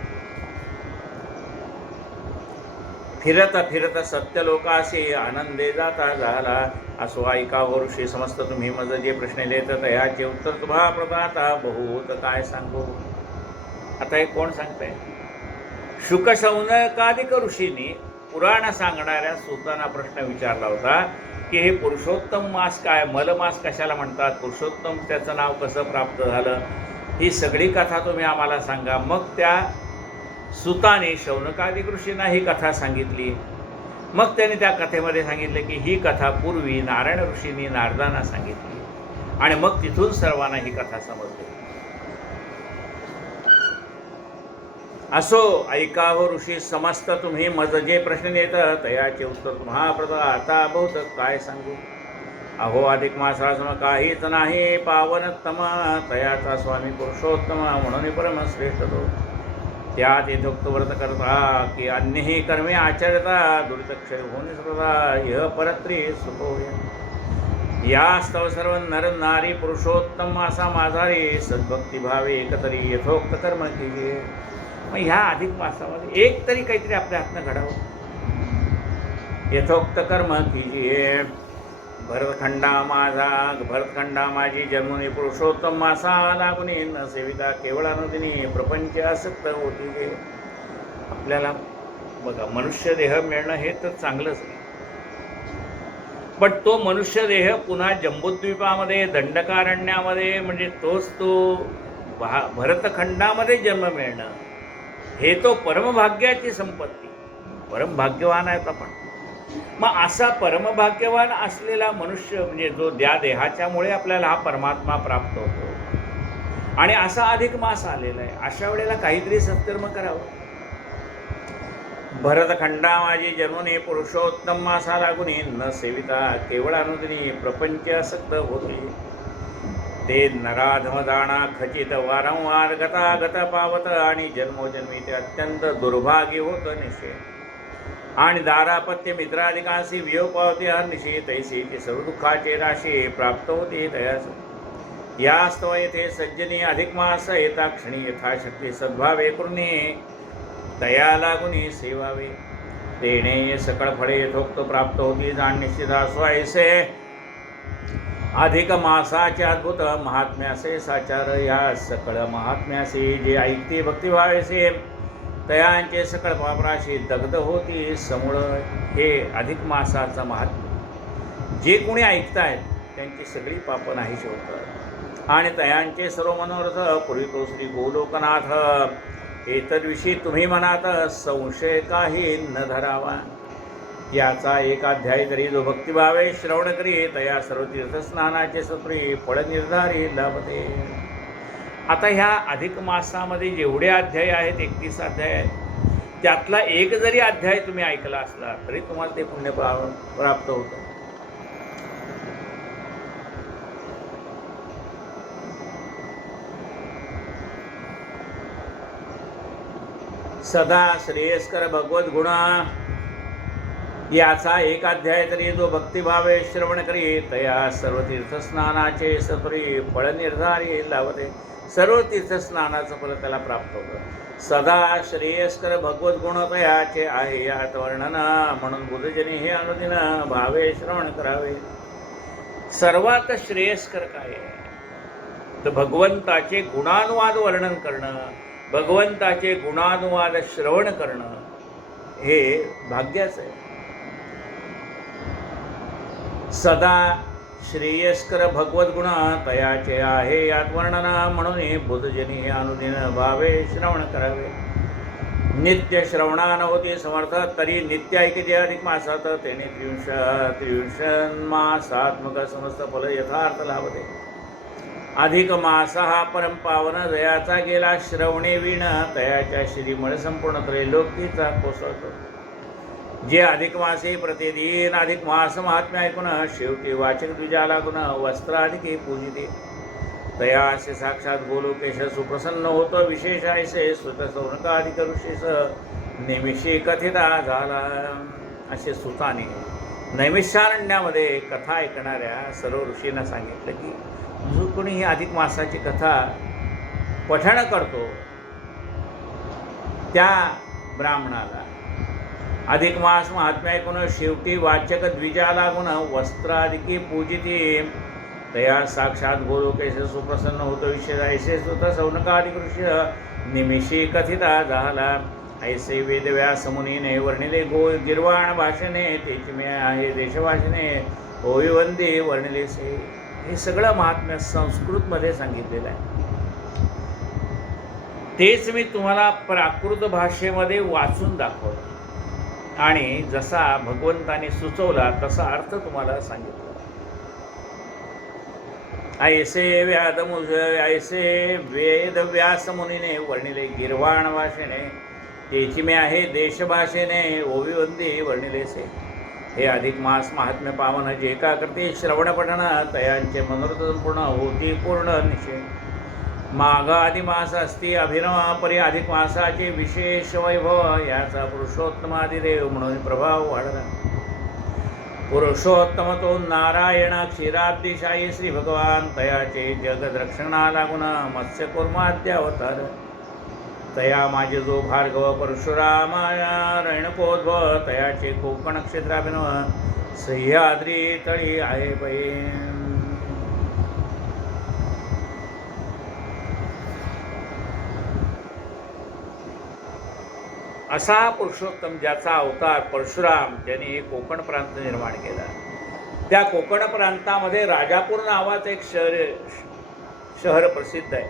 फिरत फिरत सत्यलोकाशी आनंदे जाता झाला. असो ऐका हो ऋषी समस्त तुम्ही मज जे प्रश्न देत याचे उत्तर तुम्हा प्रभाता बहुत काय सांगू. आता हे कोण सांगताय? शुकशौनकादिक ऋषींनी पुराण सांगणाऱ्या सूतांना प्रश्न विचारला होता की हे पुरुषोत्तम मास काय, मलमास कशाला म्हणतात, पुरुषोत्तम त्याचं नाव कसं प्राप्त झालं, ही सगळी कथा तुम्ही आम्हाला सांगा. मग त्या सूताने शौनकादिक ऋषींना ही कथा सांगितली. मग त्याने त्या कथेमध्ये सांगितले की ही कथा पूर्वी नारायण ऋषींनी नारदांना सांगितली आणि मग तिथून सर्वांना ही कथा समजली. असो ऐकावं ऋषी समस्त तुम्ही मज जे प्रश्न येत तयाचे उत्तर तुम्हा प्रदा आता बहुत काय सांगू. अहो अधिक मासासम काहीच नाही पावनतम तयाचा स्वामी पुरुषोत्तम म्हणून परमश्रेष्ठ तो. त्यात यथोक्त व्रत करता की अन्यही कर्मे आचरता दुरितक्षय होणे सदा यह परत्री सुख होय. यास्तव सर्व नर नारी पुरुषोत्तम असा माझारी सद्भक्ती भावे एकतरी यथोक्त कर्म कीजिए. मग ह्या अधिक मासामध्ये एक तरी काहीतरी आपल्या हातनं घडावं. यथोक्त कर्म कीजिए. भरतखंडा माझी जन्मुनी पुरुषोत्तम मासा लागुनी न सेविता केवळ अनुदिनी प्रपंच आसक्त होती. आपल्याला बघा मनुष्य देह मिळणं हे तर चांगलंच आहे, पण तो मनुष्य देह पुन्हा जम्बूद्वीपामध्ये दंडकारण्यामध्ये म्हणजे तोच तो भरतखंडामध्ये जन्म मिळणं हे तो परमभाग्याची संपत्ती. परमभाग्यवान आहेत आपण. मग असा परमभाग्यवान असलेला मनुष्य म्हणजे जो त्या देहाच्यामुळे आपल्याला हा परमात्मा प्राप्त होतो आणि असा अधिक मास आलेला आहे. अशा वेळेला काहीतरी सत्कर्म करावं. भरतखंडा माझी जन्मुनी पुरुषोत्तम मासा लागुनी न सेविता केवळ अनुदिनी प्रपंच आसक्त होती. ते नराधमदाणा खचित वारंवार गतागत पावत आणि जन्मोजन्मी ते अत्यंत दुर्भाग्य होत निश्चय. आणि दारापत्य मित्राधिकांशी वियोग पावते हरनिशी तैसी ती सर्व दुःखाचे राशी प्राप्त होते तयास. यास्तव येथे सज्जनी अधिक मास येता क्षणी यथाशक्ती सद्भावे करुणे तया लागुनी सेवावे. तेणे सकळ फळे यथोक्त प्राप्त होती जाण निश्चित असो ऐसे अधिक मासाचे अद्भुत महात्म्यासे साचार. या सकळ महात्म्यासे जे ऐकते भक्तिभावेसे तयांचे सकळ पापराशी दग्ध होती समूळ. हे अधिक मासाचं महात्म्य जे कोणी ऐकतायत त्यांची सगळी पापं नाहीशी होतात आणि तयांचे सर्व मनोरथ पुरितो श्री गोलोकनाथ. एतद्विषयी तुम्ही मनात संशय काही न धरावा. याचा एक अध्याय तरी जो भक्तिभावे श्रवण करी तया सर्व तीर्थस्नानाचे सत्री फळ निर्धारी लाभते. आता ह्या अधिक मासामध्ये जेवढे अध्याय आहेत 31 अध्याय आहेत त्यातला एक जरी अध्याय तुम्ही ऐकला असला तरी तुम्हाला ते पुण्य प्राप्त होतं. सदा श्रेयस्कर भगवत गुणा याचा एक अध्याय तरी जो भक्तिभावे श्रवण करी तया सर्व तीर्थस्नानाचे सत्वरी फळ निर्धारी लावते. सर्व तीर्थस्नानाचं फल त्याला प्राप्त होतं. सदा श्रेयस्कर भगवत गुण तयाचे आहे यात वर्णन म्हणून बुद्धजनी हे अनुदिन भावे श्रवण करावे. सर्वात श्रेयस्कर काय आहे तर भगवंताचे गुणानुवाद वर्णन करणं, भगवंताचे गुणानुवाद श्रवण करणं हे भाग्याचं आहे. सदा श्रेयस्कर भगवत गुण तयाचे आहे यात वर्णन म्हणून बुद्धजनी हे अनुदिन भावे श्रवण करावे. नित्य श्रवणान होते समर्थ तरी नित्य ऐकिते अधिक मासात तेने त्रिविंशन मासात्मक समस्त फल यथार्थ लाभते. अधिक मास हा परमपावन जयाचा गेला श्रवणे विण तयाच्या श्रीमळ संपूर्ण त्रैलोकीचा कोसळतो. जे अधिक मासे प्रतिदिन अधिक मास महात्म्य ऐकून शेवटी वाचक द्विजा लागून वस्त्राधिके पूजिते तयासे साक्षात गोलोकेश सुप्रसन्न होतो. विशेष ऐसे सुत सौनकाधिक ऋषीस नेमिषी कथिता झाला. असे सुताने नैमिषारण्यामध्ये कथा ऐकणाऱ्या सर्व ऋषींना सांगितलं की जो कोणी ही अधिक मासाची कथा पठण करतो त्या ब्राह्मणाला अधिक मास महात्म्य ऐकून शेवटी वाचक द्विजा लागून वस्त्राधिकी पूजिते तया साक्षात गोलोकेश सुप्रसन्न होतो. विशेष ऐसे सुत सौनकाधिक ऋषी निमिषी कथिता झाला. ऐसे वेदव्यास मुनीने वर्णिले गिरवाण भाषणे तेची मे आहे देशभाषणे होविवंदे वर्णिले से. हे सगळं महात्म्य संस्कृतमध्ये सांगितलेलं आहे. तेच मी तुम्हाला प्राकृत भाषेमध्ये वाचून दाखवलं आणि जसा भगवंताने सुचवला तसा अर्थ तुम्हाला सांगितला. ऐसे ऐसे वेदव्यास मुनीने वर्णिले गिरवाण भाषेने तेची मे आहे देशभाषेने ओविवंदी वर्णिलेसे. हे अधिक मास महात्म्य पावन जे का करते श्रवण पठण तयांचे मनोरथ संपूर्ण होती पूर्ण निश्चय. माघ अधिमास असती अभिनव परी अधिक मासाचे विशेष वैभव याचा पुरुषोत्तमादिदेव म्हणून प्रभाव वाढला. पुरुषोत्तम तो नारायण क्षीराब्दिशायी श्री भगवान तयाचे जगद्रक्षणा लागून मत्स्यकूर्माद्यावतार. तया माझे जो भार्गव परशुराम रणकोद्भव तयाचे कोकण क्षेत्राभिनव सह्याद्री तळी आहे पै. असा पुरुषोत्तम ज्याचा अवतार परशुराम ज्यांनी कोकण प्रांत निर्माण केला. त्या कोकण प्रांतामध्ये राजापूर नावाचं एक शहर प्रसिद्ध आहे.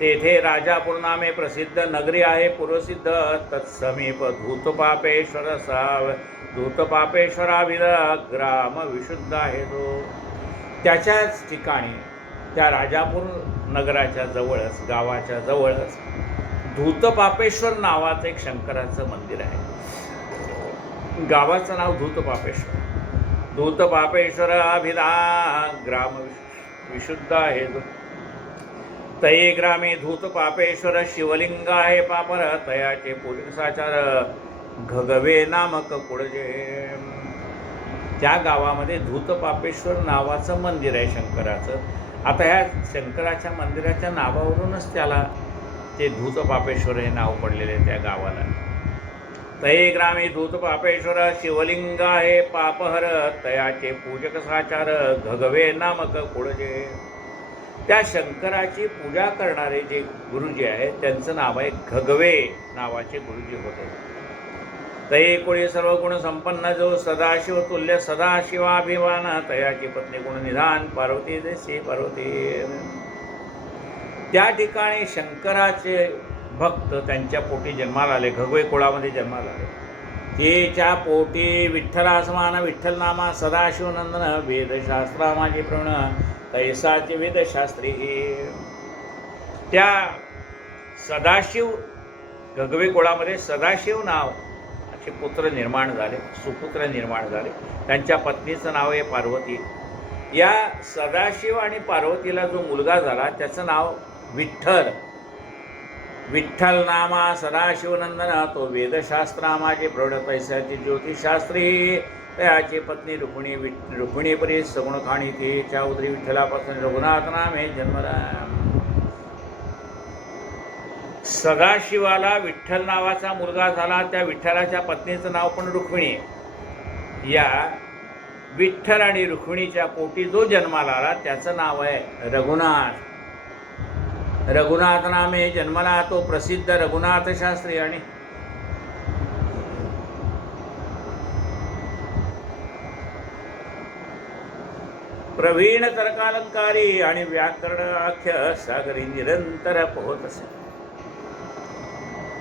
तेथे राजापूर नामे प्रसिद्ध नगरी आहे पूर्वसिद्ध. तत्समीप धूतपापेश्वराविद ग्राम विशुद्ध आहे तो. त्याच्याच ठिकाणी त्या राजापूर नगराच्या जवळच गावाच्या जवळच धूतपापेश्वर नावाचं एक शंकराचं मंदिर आहे. गावाचं नाव धूतपापेश्वर. धूतपापेश्वर अभिला ग्राम विशुद्ध आहे जो. तये ग्रामे धूतपापेश्वर शिवलिंग आहे पापर, तयाचे पूजक साचार घगवे नामक कुडजे. त्या गावामध्ये धूतपापेश्वर नावाचं मंदिर आहे शंकराचं. आता ह्या शंकराच्या मंदिराच्या नावावरूनच त्याला ते धूतपापेश्वर हे नाव पडलेले त्या गावाला. तये ग्रामे धूतपापेश्वर शिवलिंग आहे पापहर, तयाचे पूजक साचार घगवे नामक कुडजे. त्या शंकराची पूजा करणारे जे गुरुजी आहेत त्यांचं नाव आहे घगवे नावाचे गुरुजी होते. तये कुळे सर्व गुण संपन्न जो सदाशिव तुल्य सदाशिवाभिमान, तयाची पत्नी गुण निधान पार्वती देशी पार्वती. त्या ठिकाणी शंकराचे भक्त त्यांच्या पोटी जन्माला आले, घगवे कुळामध्ये जन्माला आले. तेच्या पोटी विठ्ठलासमान विठ्ठल नामा सदाशिवनंदन, वेदशास्त्रा माझे प्रवण तैसाचे वेदशास्त्री. त्या सदाशिव घगवे कुळामध्ये सदाशिव नाव असे पुत्र निर्माण झाले, सुपुत्र निर्माण झाले. त्यांच्या पत्नीचं नाव आहे पार्वती. या सदाशिव आणि पार्वतीला जो मुलगा झाला त्याचं नाव विठ्ठल. विठ्ठल नामा सदाशिवनंदन, तो वेदशास्त्रा माझे प्रौढ पैशाची ज्योतिषशास्त्री. त्याची पत्नी रुक्मिणीपरी सगुण खाणी, तिच्या उदरी विठ्ठलापासून रघुनाथ नाम हे जन्मला. सदाशिवाला विठ्ठल नावाचा मुलगा झाला, त्या विठ्ठलाच्या पत्नीचं नाव पण रुक्मिणी. या विठ्ठल आणि रुक्मिणीच्या पोटी जो जन्माला आला त्याचं नाव आहे रघुनाथ. रघुनाथ नामे जन्मला, तो प्रसिद्ध रघुनाथ शास्त्री. आणि प्रवीण तर्कालंकारी आणि व्याकरणाख्य सागरी निरंतर पोहत असे.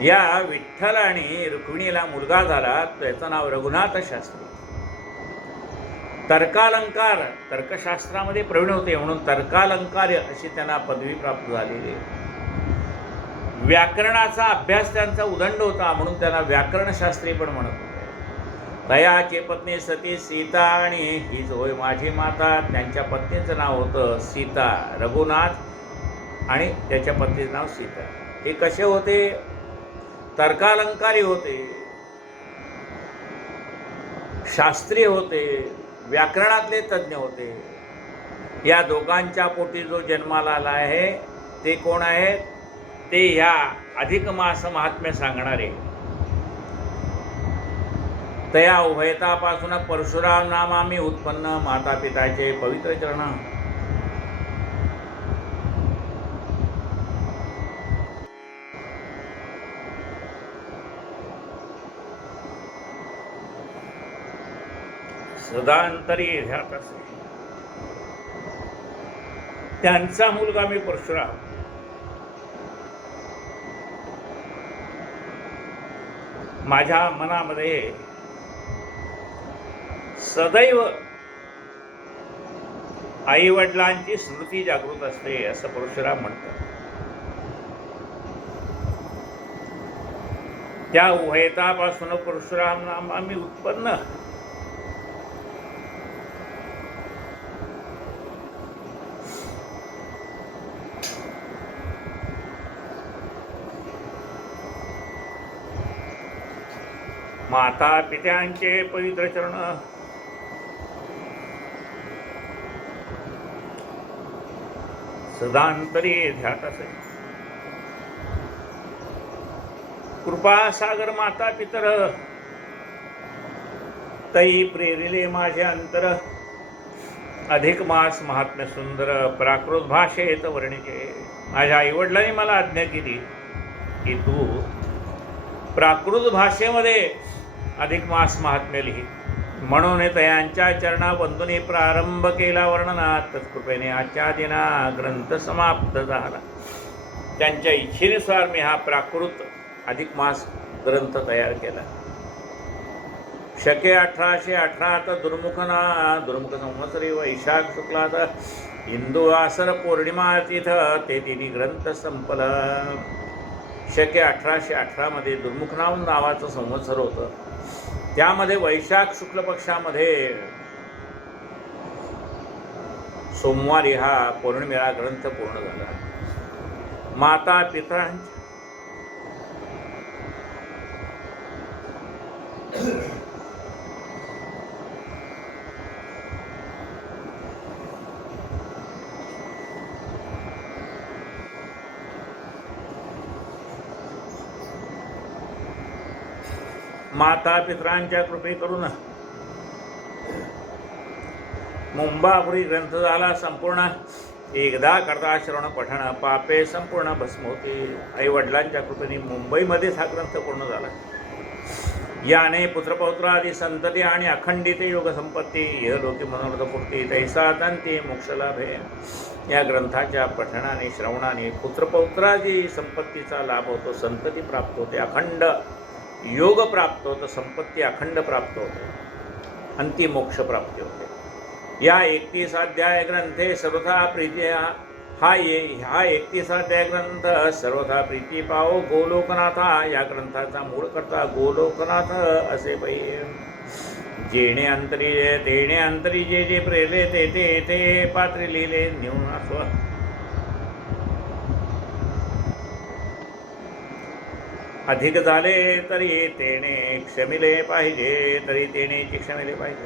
या विठ्ठल आणि रुक्मिणीला मुलगा झाला, त्याचं नाव रघुनाथ शास्त्री. तर्कालंकार, तर्कशास्त्रामध्ये प्रवीण होते म्हणून तर्कालंकार अशी त्यांना पदवी प्राप्त झालेली. व्याकरणाचा अभ्यास त्यांचा उदंड होता म्हणून त्यांना व्याकरणशास्त्री पण म्हणत होते. तयाची पत्नी सती सीता, आणि हीच होय माझी माता. त्यांच्या पत्नीचं नाव होतं सीता. रघुनाथ आणि त्याच्या पत्नीचं नाव सीता. हे कसे होते? तर्कालंकारी होते, शास्त्रीय होते, व्याकरणातले तज्ज्ञ होते. या दोघांच्या पोटी जो जन्माला आला आहे ते कोण आहेत? ते ह्या अधिक मास महात्म्य सांगणारे. तया उभयतापासून परशुराम नामामी उत्पन्न, माता पिताचे पवित्र चरण. सदांतरी ध्यात असे. त्यांचा मुलगा मी परशुराम. माझ्या मनामध्ये सदैव आई वडिलांची स्मृती जागृत असते असं परशुराम म्हणतात. त्या उभयतापासून परशुराम नाम आम्ही उत्पन्न. माता पित्यांचे पवित्र चरण. सदांतरी ध्यात असे. कृपा सागर माता पितर, तई प्रेरिले माझे अंतर. अधिक मास महात्म्य सुंदर, प्राकृत भाषेत वर्णिके. माझ्या आईवडिलांनी मला आज्ञा केली की तू प्राकृत भाषेमध्ये अधिक मास महात्म्य लिही. म्हणून तयांच्या चरणा बंधूंनी प्रारंभ केला वर्णनात. तत्कृपेने आजच्या दिना ग्रंथ समाप्त झाला. त्यांच्या इच्छेनुसार मी हा प्राकृत अधिक मास ग्रंथ तयार केला. शके 1818 दुर्मुख संवत्सरी वैशाख शुक्लात हिंदू आसर पौर्णिमा तिथं ते तिन्ही ग्रंथ संपला. शके 1818 मध्ये दुर्मुख नावाचं संवत्सर होतं. त्यामध्ये वैशाख शुक्ल पक्षामध्ये सोमवारी हा पौर्णिमेला ग्रंथ पूर्ण झाला. माता पितरांच्या माता पितरांच्या कृपे करून मुंबापुरी ग्रंथ झाला संपूर्ण. एकदा करता श्रवण पठण पापे संपूर्ण भस्म होते. आई वडिलांच्या कृपेने मुंबईमध्येच हा ग्रंथ पूर्ण झाला. याने पुत्रपौत्रादी संतती आणि अखंडित योग संपत्ती इहलोकी मनोरथपूर्ती तैसा तांती मोक्ष लाभे. या ग्रंथाच्या पठणाने श्रवणाने पुत्रपौत्रादी संपत्तीचा लाभ होतो, संतती प्राप्त होते, अखंड योग प्राप्त होतं, संपत्ती अखंड प्राप्त होते, अंतिम मोक्ष प्राप्ती होते. या 31 अध्याय ग्रंथे सर्वथा प्रीती हा 31 अध्याय ग्रंथ सर्वथा प्रीती पाओ गोलोकनाथा. या ग्रंथाचा मूळ करता गोलोकनाथ असे पै. जेणे अंतरी तेणे अंतरी जे जे प्रेरले ते ते ते पात्री लिहिले न्यूनास्व. अधिक झाले तरी तेने क्षमिले पाहिजे, तरी तेने क्षमिले पाहिजे.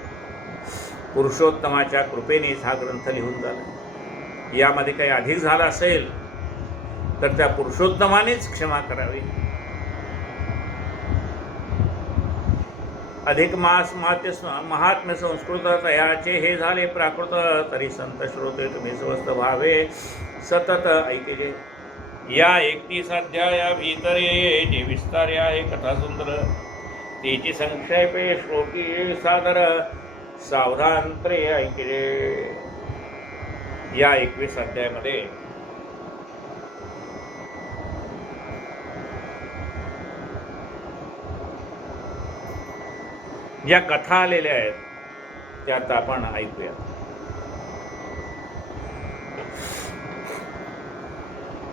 पुरुषोत्तमाच्या कृपेनेच हा ग्रंथ लिहून झाला. यामध्ये काही अधिक झाला असेल तर त्या पुरुषोत्तमानेच क्षमा करावी. अधिक मास महात्म्य संस्कृत तयाचे हे झाले प्राकृत, तरी संत श्रोते तुम्ही स्वस्त भावे सतत ऐकेजे. या 31 अध्याया भीतरे जे विस्तारे आहे कथा सुंदर, तेची संक्षेपे श्लोकी सादर सावधानत्रे ऐकेजे. या 21 अध्यायामध्ये ज्या कथा आलेल्या आहेत त्यात आपण ऐकूया.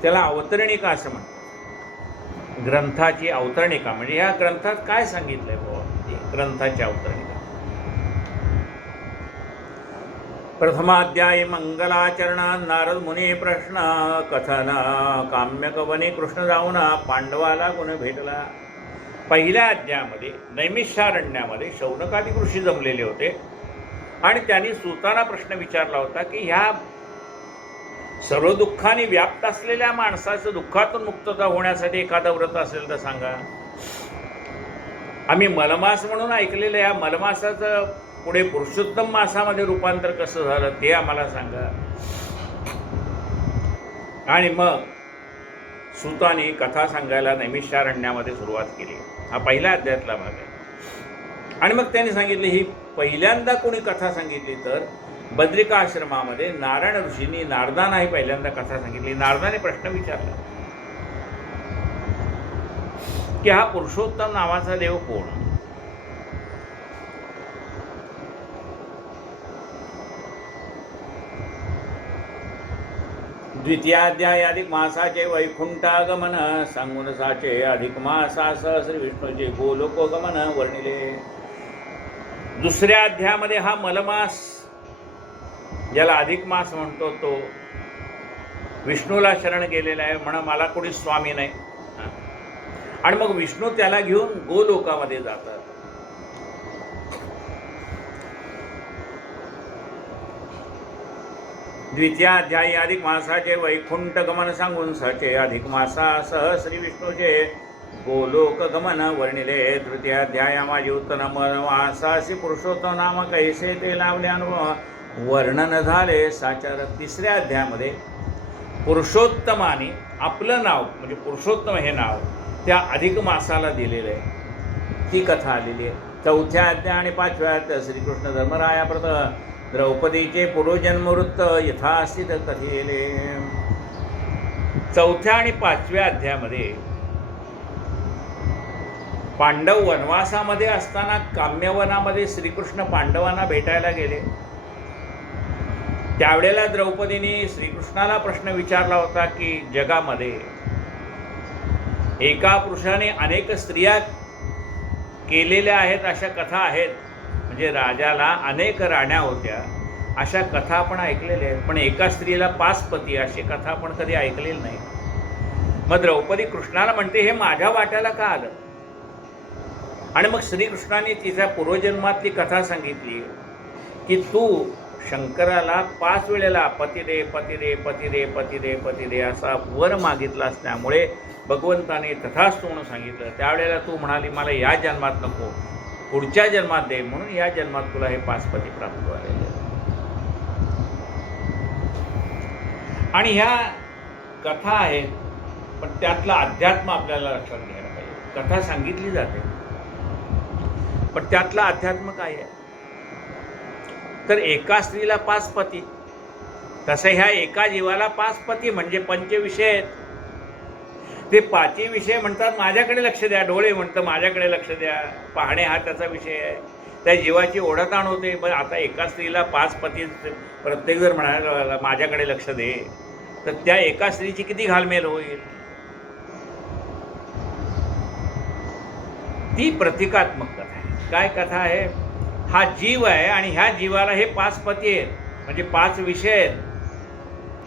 त्याला अवतरणिका असं म्हणतात. ग्रंथाची अवतरणिका म्हणजे या ग्रंथात काय सांगितलंय बाबा, ग्रंथाची अवतरणिका. प्रथमाध्याय मंगलाचरण नारद मुनी प्रश्न कथन काम्यकवनी कृष्ण जाऊन पांडवाला गुण भेटला. पहिल्या अध्यायामध्ये नैमिषारण्यामध्ये शौनकादी ऋषी जमलेले होते आणि त्यांनी सूताना प्रश्न विचारला होता की ह्या सर्व दुःखाने व्याप्त असलेल्या माणसाचं दुःखातून मुक्तता होण्यासाठी एखादं व्रत असेल तर सांगा. आम्ही मलमास म्हणून ऐकलेलं, या मलमासाचं पुढे पुरुषोत्तम मासामध्ये रूपांतर कसं झालं ते आम्हाला सांगा. आणि मग सूताने कथा सांगायला नैमिषारण्यामध्ये सुरुवात केली. हा पहिल्या अध्यायातला भाग आहे. आणि मग त्यांनी सांगितले ही पहिल्यांदा कोणी कथा सांगितली तर बद्रिका आश्रमामध्ये नारायण ऋषींनी, नारदांना ही पहिल्यांदा कथा सांगितली. नारदाने प्रश्न विचारला की हा पुरुषोत्तम नावाचा देव कोण. द्वितीयाध्याय अधिक मासाचे वैकुंठागमन सांगून साचे अधिक मासास श्री विष्णूचे गोलोकगमन वर्णिले. दुसऱ्या अध्यायामध्ये हा मलमास ज्याला अधिक मास म्हणतो तो विष्णूला शरण गेलेला आहे, म्हणा मला कोणी स्वामी नाही. आणि मग विष्णू त्याला घेऊन गोलोकामध्ये जातात. द्वितीयाध्यायी अधिक मासाचे वैकुंठ गमन सांगून साचे अधिक मासासह श्री विष्णूचे गोलोक गमन वर्णिले. तृतीयाध्याया माझी उत्तम मासासी पुरुषोत्तम नाम कैसे ते लावले अनुभव वर्णन झाले साचार. तिसऱ्या अध्यायामध्ये पुरुषोत्तमाने आपलं नाव म्हणजे पुरुषोत्तम हे नाव त्या अधिक मासाला दिलेलं आहे, ती कथा आलेली आहे. चौथ्या अध्याय आणि पाचव्या अध्याय श्रीकृष्ण धर्मरायाप्रत द्रौपदीचे पूर्वजन्मवृत्त यथास्थित कथेले. चौथ्या आणि पाचव्या अध्यायामध्ये पांडव वनवासामध्ये असताना काम्यवनामध्ये श्रीकृष्ण पांडवांना भेटायला गेले. त्यावेळेला द्रौपदीने श्रीकृष्णाला प्रश्न विचारला होता की जगामध्ये एका पुरुषाने अनेक स्त्रिया केलेल्या आहेत अशा कथा आहेत. म्हणजे राजाला अनेक राण्या होत्या अशा कथा आपण ऐकलेल्या आहेत, पण एका स्त्रीला 5 पती अशी कथा आपण कधी ऐकलेली नाही. मग द्रौपदी कृष्णाला म्हणते, हे माझ्या वाट्याला का आलं? आणि मग श्रीकृष्णाने तिच्या पूर्वजन्मातली कथा सांगितली की तू शंकराला 5 वेळेला पती दे पती दे पती दे पती दे पती दे असा वर मागितला असल्यामुळे भगवंताने तथास्तु म्हणून सांगितलं. त्यावेळेला तू म्हणाली मला या जन्मात नको, पुढच्या जन्मात दे, म्हणून या जन्मात तुला हे 5 पती प्राप्त झालेले. आणि ह्या कथा आहेत, पण त्यातलं अध्यात्म आपल्याला लक्षात घ्यायला पाहिजे. कथा सांगितली जाते, पण त्यातलं अध्यात्म काय आहे? तर एका स्त्रीला 5 पती, तसं ह्या एका जीवाला 5 पती म्हणजे पंचविषय आहेत. ते 5ही विषय म्हणतात माझ्याकडे लक्ष द्या, डोळे म्हणतं माझ्याकडे लक्ष द्या, पाहणे हा त्याचा विषय आहे. त्या जीवाची ओढताण होते. पण आता एका स्त्रीला 5 पती प्रत्येक जर म्हणायला माझ्याकडे लक्ष दे, तर त्या एका स्त्रीची किती घालमेल होईल? ती प्रतिकात्मक कथा आहे. काय कथा आहे? हा जीव आहे आणि ह्या जीवाला हे 5 पती आहेत, म्हणजे 5 विषय आहेत.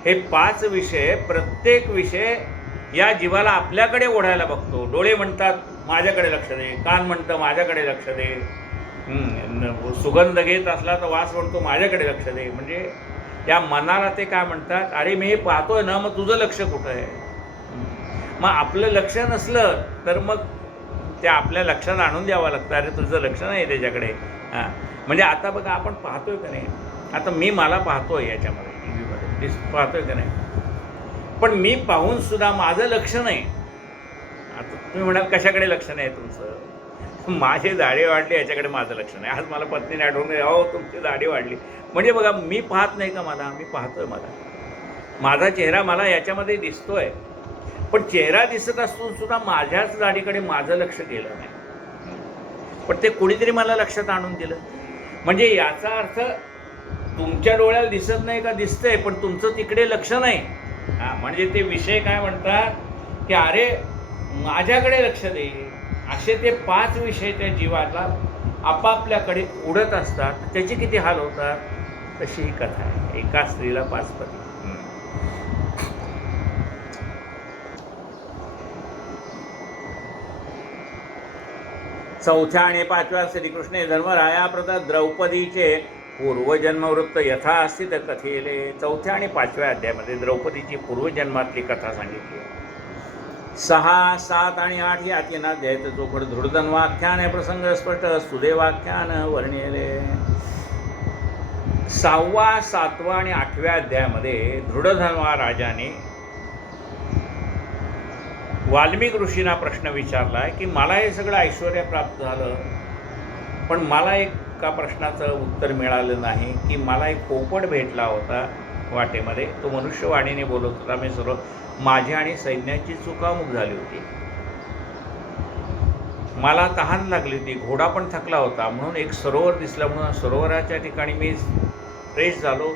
हे 5 विषय, प्रत्येक विषय या जीवाला आपल्याकडे ओढायला बघतो. डोळे म्हणतात माझ्याकडे लक्ष दे, कान म्हणतं माझ्याकडे लक्ष दे, सुगंध घेत असला तर वास म्हणतो माझ्याकडे लक्ष दे. म्हणजे या मनाला ते काय म्हणतात, अरे मी हे पाहतोय ना, मग तुझं लक्ष कुठं आहे? मग आपलं लक्ष नसलं तर मग ते आपल्या लक्षात आणून द्यावं लागतं, अरे तुझं लक्ष नाही त्याच्याकडे. हां, म्हणजे आता बघा आपण पाहतोय का नाही? आता मी मला पाहतोय याच्यामध्ये, टी व्हीमध्ये पाहतोय का नाही? पण मी पाहून सुद्धा माझं लक्ष नाही. आता तुम्ही म्हणाल कशाकडे लक्ष नाही तुमचं? माझी दाढी वाढली याच्याकडे माझं लक्ष नाही. आज मला पत्नीने आठवून दिली, अहो तुमची दाढी वाढली. म्हणजे बघा मी पाहत नाही का मला? मी पाहतोय मला, माझा चेहरा मला याच्यामध्ये दिसतोय. पण चेहरा दिसत असून सुद्धा माझ्याच दाढीकडे माझं लक्ष गेलं नाही. पण ते कुणीतरी मला लक्षात आणून दिलं. म्हणजे याचा अर्थ तुमच्या डोळ्याला दिसत नाही का? दिसतंय, पण तुमचं तिकडे लक्ष नाही. हां, म्हणजे ते विषय काय म्हणतात की अरे माझ्याकडे लक्ष दे. असे ते 5 विषय त्या जीवाला आपापल्याकडे उडत असतात. त्याचे किती हाल होतात? तशी ही कथा आहे. एका स्त्रीला 5 पती. चौथ्या आणि 5व्या श्रीकृष्णे धर्मराया प्रता द्रौपदीचे पूर्वजन्मवृत्त यथा अस्ति तर कथेले. 4थ्या आणि 5व्या अध्यायामध्ये द्रौपदीची पूर्वजन्मातली कथा सांगितली. 6, 7 आणि 8 या 3 अध्यायात चोखड धृडधन्वाख्यान प्रसंग स्पष्ट सुदेवाख्यान वर्णिले. 6वा, 7वा आणि 8व्या अध्यायामध्ये धृडधन्वा राजाने वाल्मिक ऋषींना प्रश्न विचारला आहे की मला हे सगळं ऐश्वर्य प्राप्त झालं, पण मला एका प्रश्नाचं उत्तर मिळालं नाही की मला एक पोपट भेटला होता वाटेमध्ये. तो मनुष्यवाणीने बोलत होता, मी सर्व माझी आणि सैन्याची चुकामुक झाली होती. मला तहान लागली होती, घोडा पण थकला होता, म्हणून एक सरोवर दिसलं, म्हणून सरोवराच्या ठिकाणी मी फ्रेश झालो.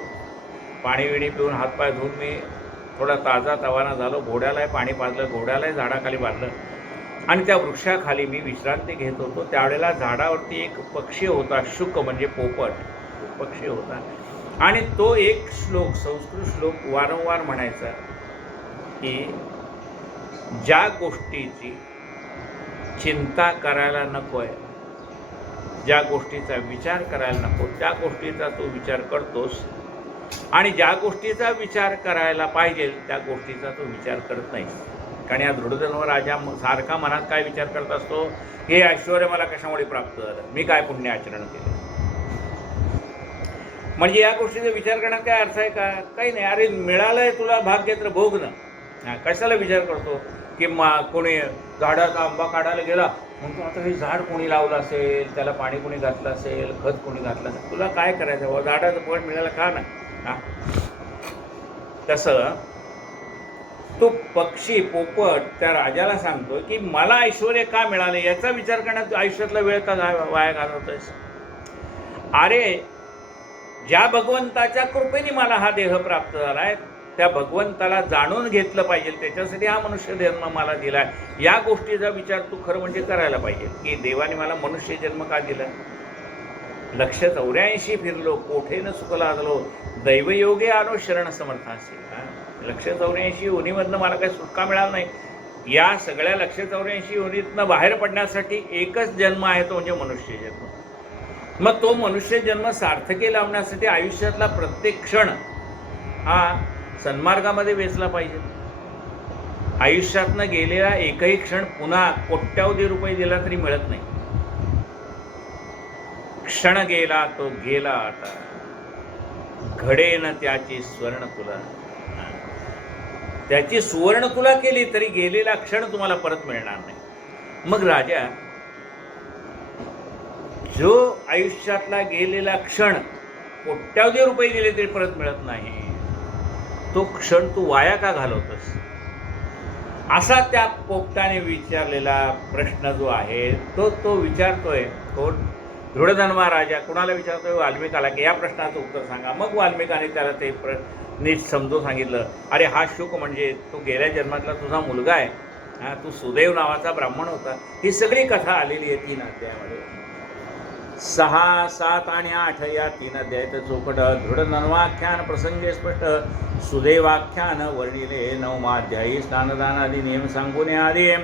पाणी विणी पिऊन हातपाय धुवून मी थोडा ताजा तवाना झालो. घोड्यालाही पाणी पाजलं, घोड्यालाही झाडाखाली बांधलं आणि त्या वृक्षाखाली मी विश्रांती घेत होतो. त्यावेळेला झाडावरती एक पक्षी होता, शुक म्हणजे पोपट पक्षी होता. आणि तो एक श्लोक, संस्कृत श्लोक वारंवार म्हणायचा की ज्या गोष्टीची चिंता करायला नको आहे, ज्या गोष्टीचा विचार करायला नको त्या गोष्टीचा तो विचार करतोस, आणि ज्या गोष्टीचा विचार करायला पाहिजे त्या गोष्टीचा तो विचार करत नाही. कारण या धृडधन्व राजा सारखा मनात काय विचार करत असतो, हे ऐश्वर्य मला कशामुळे प्राप्त झालं, मी काय पुण्य आचरण केलं. म्हणजे या गोष्टीचा विचार करण्यात काय अर्थ आहे का? काही नाही. अरे मिळालंय तुला भाग्य तर भोग ना. हां, कशाला विचार करतो की कोणी झाडाचा आंबा काढायला गेला म्हणतो आता हे झाड कोणी लावलं असेल, त्याला पाणी कोणी घातलं असेल, खत कोणी घातलं असेल, तुला काय करायचं बाबा, झाडाचं फळ मिळालं खा ना. हां, तसं तो पक्षी पोपट त्या राजाला सांगतो की मला ऐश्वर्य का मिळाले याचा विचार करण्यात आयुष्यातला वेळ का वाया घालवतोयस? अरे ज्या भगवंताच्या कृपेने मला हा देह प्राप्त झाला आहे त्या भगवंताला जाणून घेतलं पाहिजे, त्याच्यासाठी हा मनुष्य जन्म मला दिला. या गोष्टीचा विचार तू खरं म्हणजे करायला पाहिजे की देवाने मला मनुष्य जन्म का दिला. 184 फिरलो कोठे न सुख लागलो, दैवयोगे आलो शरण समर्थासी. 184 योनीमधनं मला काही सुटका मिळाला नाही. या सगळ्या 184 योनीतनं बाहेर पडण्यासाठी एकच जन्म आहे, तो म्हणजे मनुष्य जन्म. मग तो मनुष्य जन्म सार्थकी लावण्यासाठी आयुष्यातला प्रत्येक क्षण हा सन्मार्गामध्ये वेचला पाहिजे. आयुष्यातनं गेलेला एकही क्षण पुन्हा कोट्यावधी रुपये दिला तरी मिळत नाही. क्षण गेला तो गेला आता, घडेन त्याची स्वर्ण तुला. त्याची सुवर्ण तुला केली तरी गेलेला क्षण तुम्हाला परत मिळणार नाही. मग राजा, जो आयुष्यातला गेलेला क्षण कोट्यावधी रुपये दिले तरी परत मिळत नाही, तो क्षण तू वाया का घालवतोस, असा त्या पोपटाने विचारलेला प्रश्न जो आहे तो विचारतोय. तो धृढधन्वा राजा कुणाला विचारतोय? वाल्मिकाला, की या प्रश्नाचं उत्तर सांगा. मग वाल्मिकाने त्याला ते नीट समजून सांगितलं. अरे हा शुक म्हणजे तो गेल्या जन्मातला तुझा मुलगा आहे, हा तू सुदैव नावाचा ब्राह्मण होता. ही सगळी कथा आलेली आहे 3 अध्यायामध्ये. 6, 7 आणि 8 या 3 अध्यायात चौकट दृढधन्वाख्यान प्रसंगे स्पष्ट सुदैवाख्यान वर्णिले. 9वा अध्यायी स्नानदानादी नियम सांगून आधी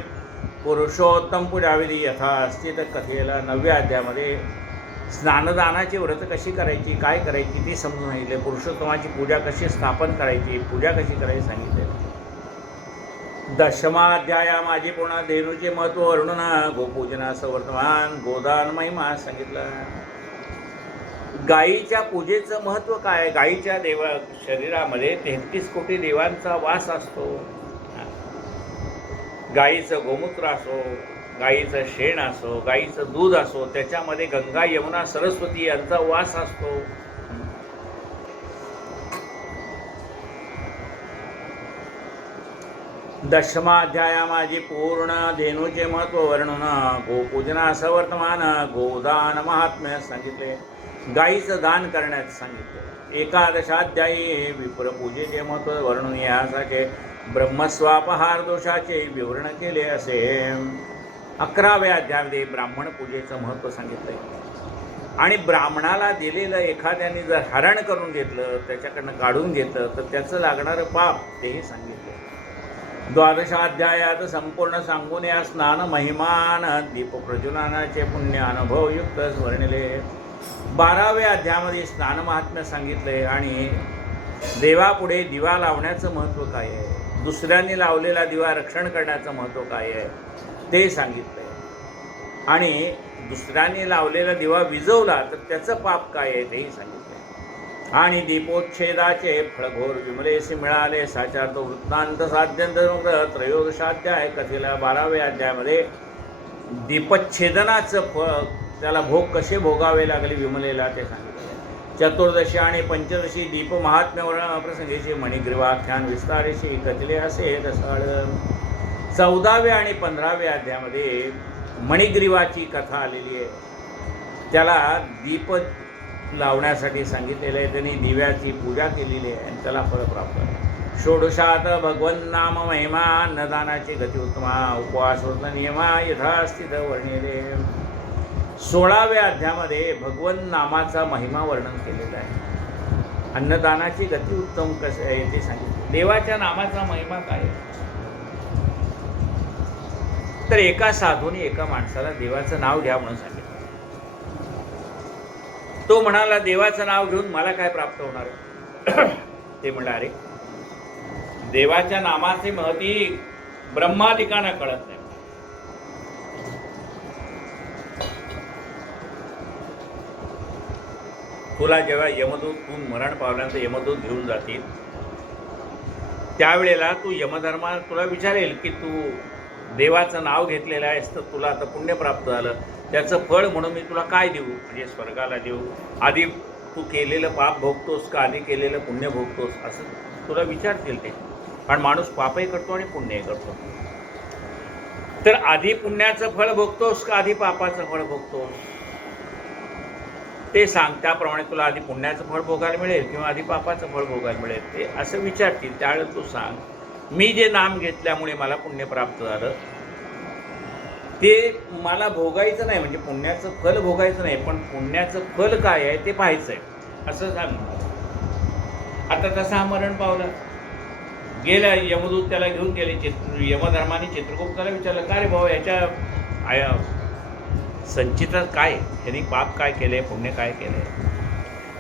पुरुषोत्तम पूजाविधी यथा अस्थित कथेला. 9व्या अध्यायामध्ये स्नानदानाची व्रत कशी करायची, काय करायची ती समजून सांगितले. पुरुषोत्तमाची पूजा कशी स्थापन करायची, पूजा कशी करायची सांगितले. 10वा अध्याया माझी पूर्ण धेनूचे महत्त्व वर्णन, गोपूजनाचं वर्तमान, गोदान महिमा सांगितलं. गायीच्या पूजेचं महत्त्व काय? गायीच्या शरीरामध्ये 33 कोटी देवांचा वास असतो. गायीचं गोमूत्र असो, गायीचं शेण असो, गायीचं दूध असो, त्याच्यामध्ये गंगा यमुना सरस्वती यांचा वास असतो. दशमा अध्याया माझी पूर्ण धेनूचे महत्त्व वर्णन, गोपूजनाचं वर्तमान, गोदान महात्म्य सांगितले. गायीचं दान करण्यात सांगितले. 11 अध्यायी विप्र पूजेचे महत्त्व वर्णन, यासाठी ब्रह्मस्वापहार दोषाचे विवरण केले असे. 11व्या अध्यायामध्ये ब्राह्मण पूजेचं महत्त्व सांगितलंय. आणि ब्राह्मणाला दिलेलं एखाद्याने जर हरण करून घेतलं, त्याच्याकडनं काढून घेतलं, तर त्याचं लागणारं पाप तेही सांगितलं. 12 अध्यायात संपूर्ण सांगून या स्नान महिमान दीप प्रज्वलनाचे पुण्य अनुभवयुक्त वर्णिले. 12व्या अध्यायामध्ये स्नान महात्म्य सांगितलंय आणि देवापुढे दिवा लावण्याचं महत्त्व काय आहे, दुसऱ्यांनी लावलेला दिवा रक्षण करण्याचं महत्त्व काय आहे ते सांगितलंय. आणि दुसऱ्यांनी लावलेला दिवा विझवला तर त्याचं पाप काय आहे तेही सांगितलंय. आणि दीपोच्छेदाचे फळघोर विमलेसी मिळाले. साचार वृत्तांत साध्यंत 13 अध्याय कथेला. 12व्या अध्यायामध्ये दीपच्छेदनाचं फळ, त्याला भोग कसे भोगावे लागले विमलेला ते सांगितले. 14 आणि 15 दीप महात्म्य वर्णन प्रसंगीचे मणिग्रीवाख्यान विस्तारेशी कथले असे दसाळ. 14व्या आणि 15व्या अध्यायामध्ये मणिग्रीवाची कथा आलेली आहे. त्याला दीप लावण्यासाठी सांगितलेलं आहे. त्यांनी दिव्याची पूजा केलेली आहे आणि त्याला फळ प्राप्त आहे. 16 भगवन् नाम महिमा, अन्नदानाची गती उत्तमा, उपवास व्रत नियमा यथास्थित वर्णिले. 16व्या अध्यायामध्ये भगवन् नामाचा महिमा वर्णन केलेला आहे. अन्नदानाची गती उत्तम कसं आहे ते सांगितलं. देवाच्या नामाचा महिमा काय आहे, तर एका साधूने एका माणसाला देवाचं नाव घ्या म्हणून सांगितलं. तो म्हणाला, देवाचं नाव घेऊन मला काय प्राप्त होणार? ते म्हणलं, अरे देवाच्या नामाची महती ब्रह्मादिकांना कळत नाही. तुला जेव्हा यमदूतून मरण पावल्यानंतर यमदूत घेऊन जातील, त्यावेळेला तू यमधर्मा तुला विचारेल की तू देवाचं नाव घेतलेलं आहेस तर तुला आता पुण्य प्राप्त झालं, त्याचं फळ म्हणून मी तुला काय देऊ, म्हणजे स्वर्गाला देऊ, आधी तू केलेलं पाप भोगतोस का आधी केलेलं पुण्य भोगतोस, असं तुला विचारतील ते. कारण माणूस पापही करतो आणि पुण्यही करतो. तर आधी पुण्याचं फळ भोगतोस का आधी पापाचं फळ भोगतोस? ते सांग, त्याप्रमाणे तुला आधी पुण्याचं फळ भोगायला मिळेल किंवा आधी पापाचं फळ भोगायला मिळेल. ते असं विचारतील. त्यावेळेस तू सांग, मी जे नाम घेतल्यामुळे मला पुण्य प्राप्त झालं ते मला भोगायचं नाही, म्हणजे पुण्याचं फल भोगायचं नाही, पण पुण्याचं फल काय आहे ते पाहायचं आहे असं सांग. आता तसा हा मरण पावला. गेला यमदूत त्याला घेऊन गेले. यमधर्माने चित्रगुप्ताला विचारलं, का रे भाऊ याच्या संचितात काय, यांनी पाप काय केले, पुण्य काय केले.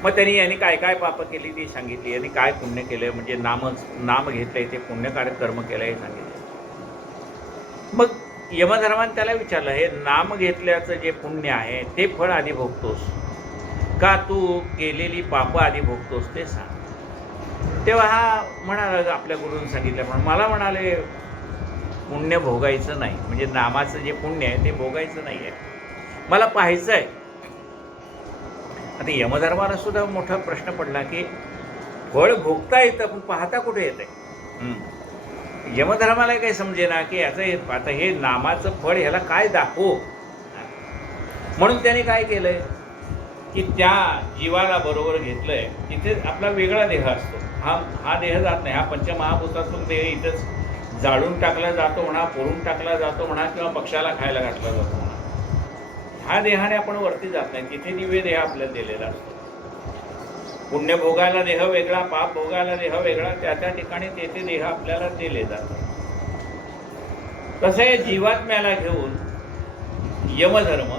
मग यांनी काय काय पाप केली ती सांगितली, यांनी काय पुण्य केलं, म्हणजे नाम घेतलंय ते पुण्यकारक कर्म केलं हे सांगितलं. मग यमधर्माने त्याला विचारलं, हे नाम घेतल्याचं जे पुण्य आहे ते फळ आधी भोगतोस का तू केलेली पापं आधी भोगतोस ते सांग. तेव्हा हा म्हणाला, आपल्या गुरूंनी सांगितलं, पण मला म्हणाले पुण्य भोगायचं नाही, म्हणजे नामाचं जे पुण्य आहे ते भोगायचं नाही आहे, मला पाहायचं आहे. आता यमधर्माला सुद्धा मोठा प्रश्न पडला की फळ भोगता येतं पण पाहता कुठे येत आहे. यमधर्माला काही समजेना की याचं आता हे नामाचं फळ ह्याला काय दाखवू. म्हणून त्याने काय केलंय की त्या जीवाला बरोबर घेतलंय. तिथे आपला वेगळा देह असतो, हा देह जात नाही. हा पंचमहाभूतातून देह इथंच जाळून टाकला जातो म्हणा, पोरून टाकला जातो म्हणा, किंवा पक्षाला खायला घातला जातो म्हणा. ह्या देहाने आपण वरती जात नाही, तिथे दिव्य देह आपल्याला दिलेला असतो. पुण्य भोगायला देह वेगळा, पाप भोगायला देह वेगळा, त्या त्या ठिकाणी तेथे देह आपल्याला दिले जातात. तसं या जीवात्म्याला घेऊन यमधर्म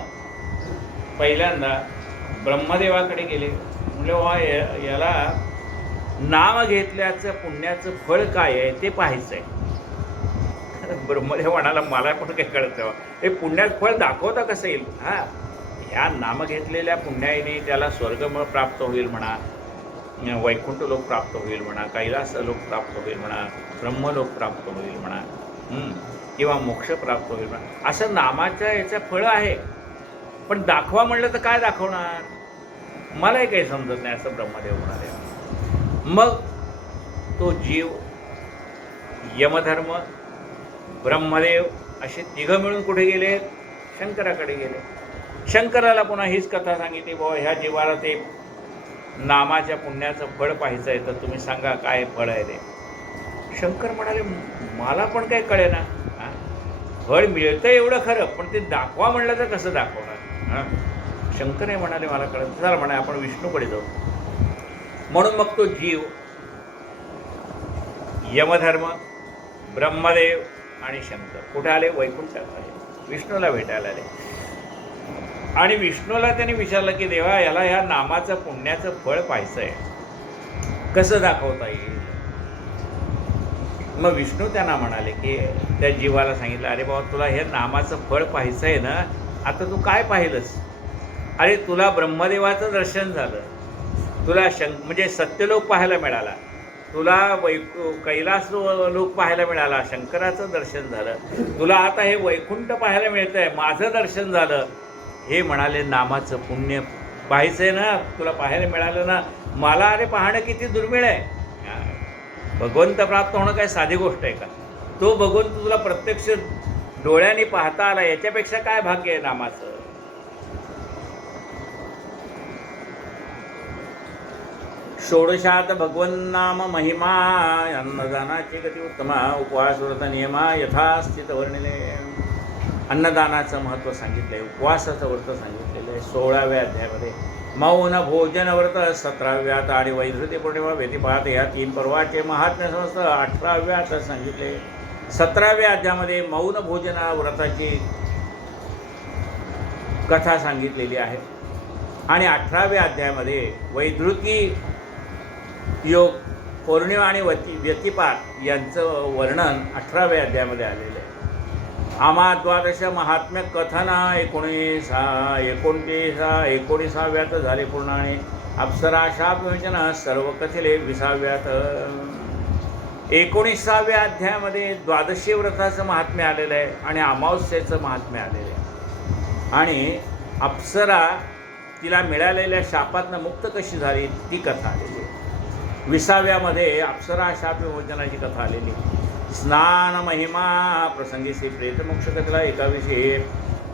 पहिल्यांदा ब्रह्मदेवाकडे गेले. म्हणजे वा याला नाम घेतल्याचं पुण्याचं फळ काय आहे ते पाहायचं आहे. ब्रह्मदेव म्हणाला, मला पण काही कळत तेव्हा हे पुण्याचं फळ दाखवता कसं येईल. ह्या नाम घेतलेल्या पुण्याईने त्याला स्वर्ग प्राप्त होईल म्हणा, वैकुंठ लोक प्राप्त होईल म्हणा, कैलास लोक प्राप्त होईल म्हणा, ब्रह्मलोक प्राप्त होईल म्हणा, किंवा मोक्ष प्राप्त होईल म्हणा, असं नामाच्या याचं फळ आहे. पण दाखवा म्हणलं तर काय दाखवणार, मलाही काही समजत नाही असं ब्रह्मदेव म्हणाले. मग तो जीव, यमधर्म, ब्रह्मदेव असे तिघं मिळून कुठे गेले, शंकराकडे गेले. शंकराला पुन्हा हीच कथा सांगितली, बाबा ह्या जीवाला ते नामाच्या पुण्याचं फळ पाहायचं आहे, तर तुम्ही सांगा काय फळ आहे ते. शंकर म्हणाले, मला पण काही कळेना. फळ मिळतं एवढं खरं, पण ते दाखवा म्हणलं तर कसं दाखवणार. शंकर हे म्हणाले, मला कळत. चला म्हणा आपण विष्णूकडे जाऊ. म्हणून मग तो जीव, यमधर्म, ब्रह्मदेव आणि शंकर कुठे आले, वैकुंठात आले, विष्णूला भेटायला आले. आणि विष्णूला त्याने विचारलं की देवा, याला ह्या नामाचं पुण्याचं फळ पाहायचं आहे, कसं दाखवता येईल. मग विष्णू त्यांना म्हणाले की त्या जीवाला सांगितलं, अरे बाबा तुला हे नामाचं फळ पाहायचं आहे ना, आता तू काय पाहिलंस. अरे तुला ब्रह्मदेवाचं दर्शन झालं, तुला म्हणजे सत्यलोक पाहायला मिळाला, तुला कैलास लोक पाहायला मिळाला, शंकराचं दर्शन झालं, तुला आता हे वैकुंठ पाहायला मिळतं आहे, माझं दर्शन झालं. हे म्हणाले, नामाचं पुण्य पाहायचं आहे ना, तुला पाहायला मिळालं ना, मला अरे पाहणं किती दुर्मिळ आहे. भगवंत प्राप्त होणं काय साधी गोष्ट आहे का. तो भगवंत तुला प्रत्यक्ष डोळ्यांनी पाहता आला, याच्यापेक्षा काय भाग्य आहे नामाचं. षोडशात भगवन्नाम महिमा, अन्नदानाची गती उत्तमा, उपवास व्रत नियमा यथास्थित वर्णिले. अन्नदानाचं महत्त्व सांगितलं आहे, उपवासाचं व्रत सांगितलेलं आहे 16व्या अध्यायामध्ये. मौन भोजन व्रत 17व्यात आणि वैधृती पौर्णिमा व्यतिपात या 3 पर्वाचे महात्म्य समजतं 18व्यात सांगितले. 17व्या अध्यायामध्ये मौन भोजन व्रताची कथा सांगितलेली आहे आणि 18व्या अध्यायामध्ये वैधृती योग, पौर्णिमा आणि व्यतिपात यांचं वर्णन 18व्या अध्यायामध्ये आलेलं आहे. आमा द्वादश महात्म्य कथन 19व्यात झाले पूर्ण आणि अप्सरा शाप विवेचन सर्व कथिले 20व्यात. 19व्या अध्यायामध्ये द्वादशी व्रताचं महात्म्य आलेलं आहे आणि अमावस्येचं महात्म्य आलेलं आहे आणि अप्सरा तिला मिळालेल्या शापातनं मुक्त कशी झाली ती कथा आलेली आहे. 20व्यामध्ये अप्सरा शाप विमोचनाची कथा आलेली. स्नान महिमा प्रसंगी श्री प्रेतमोक्ष कथेला 21.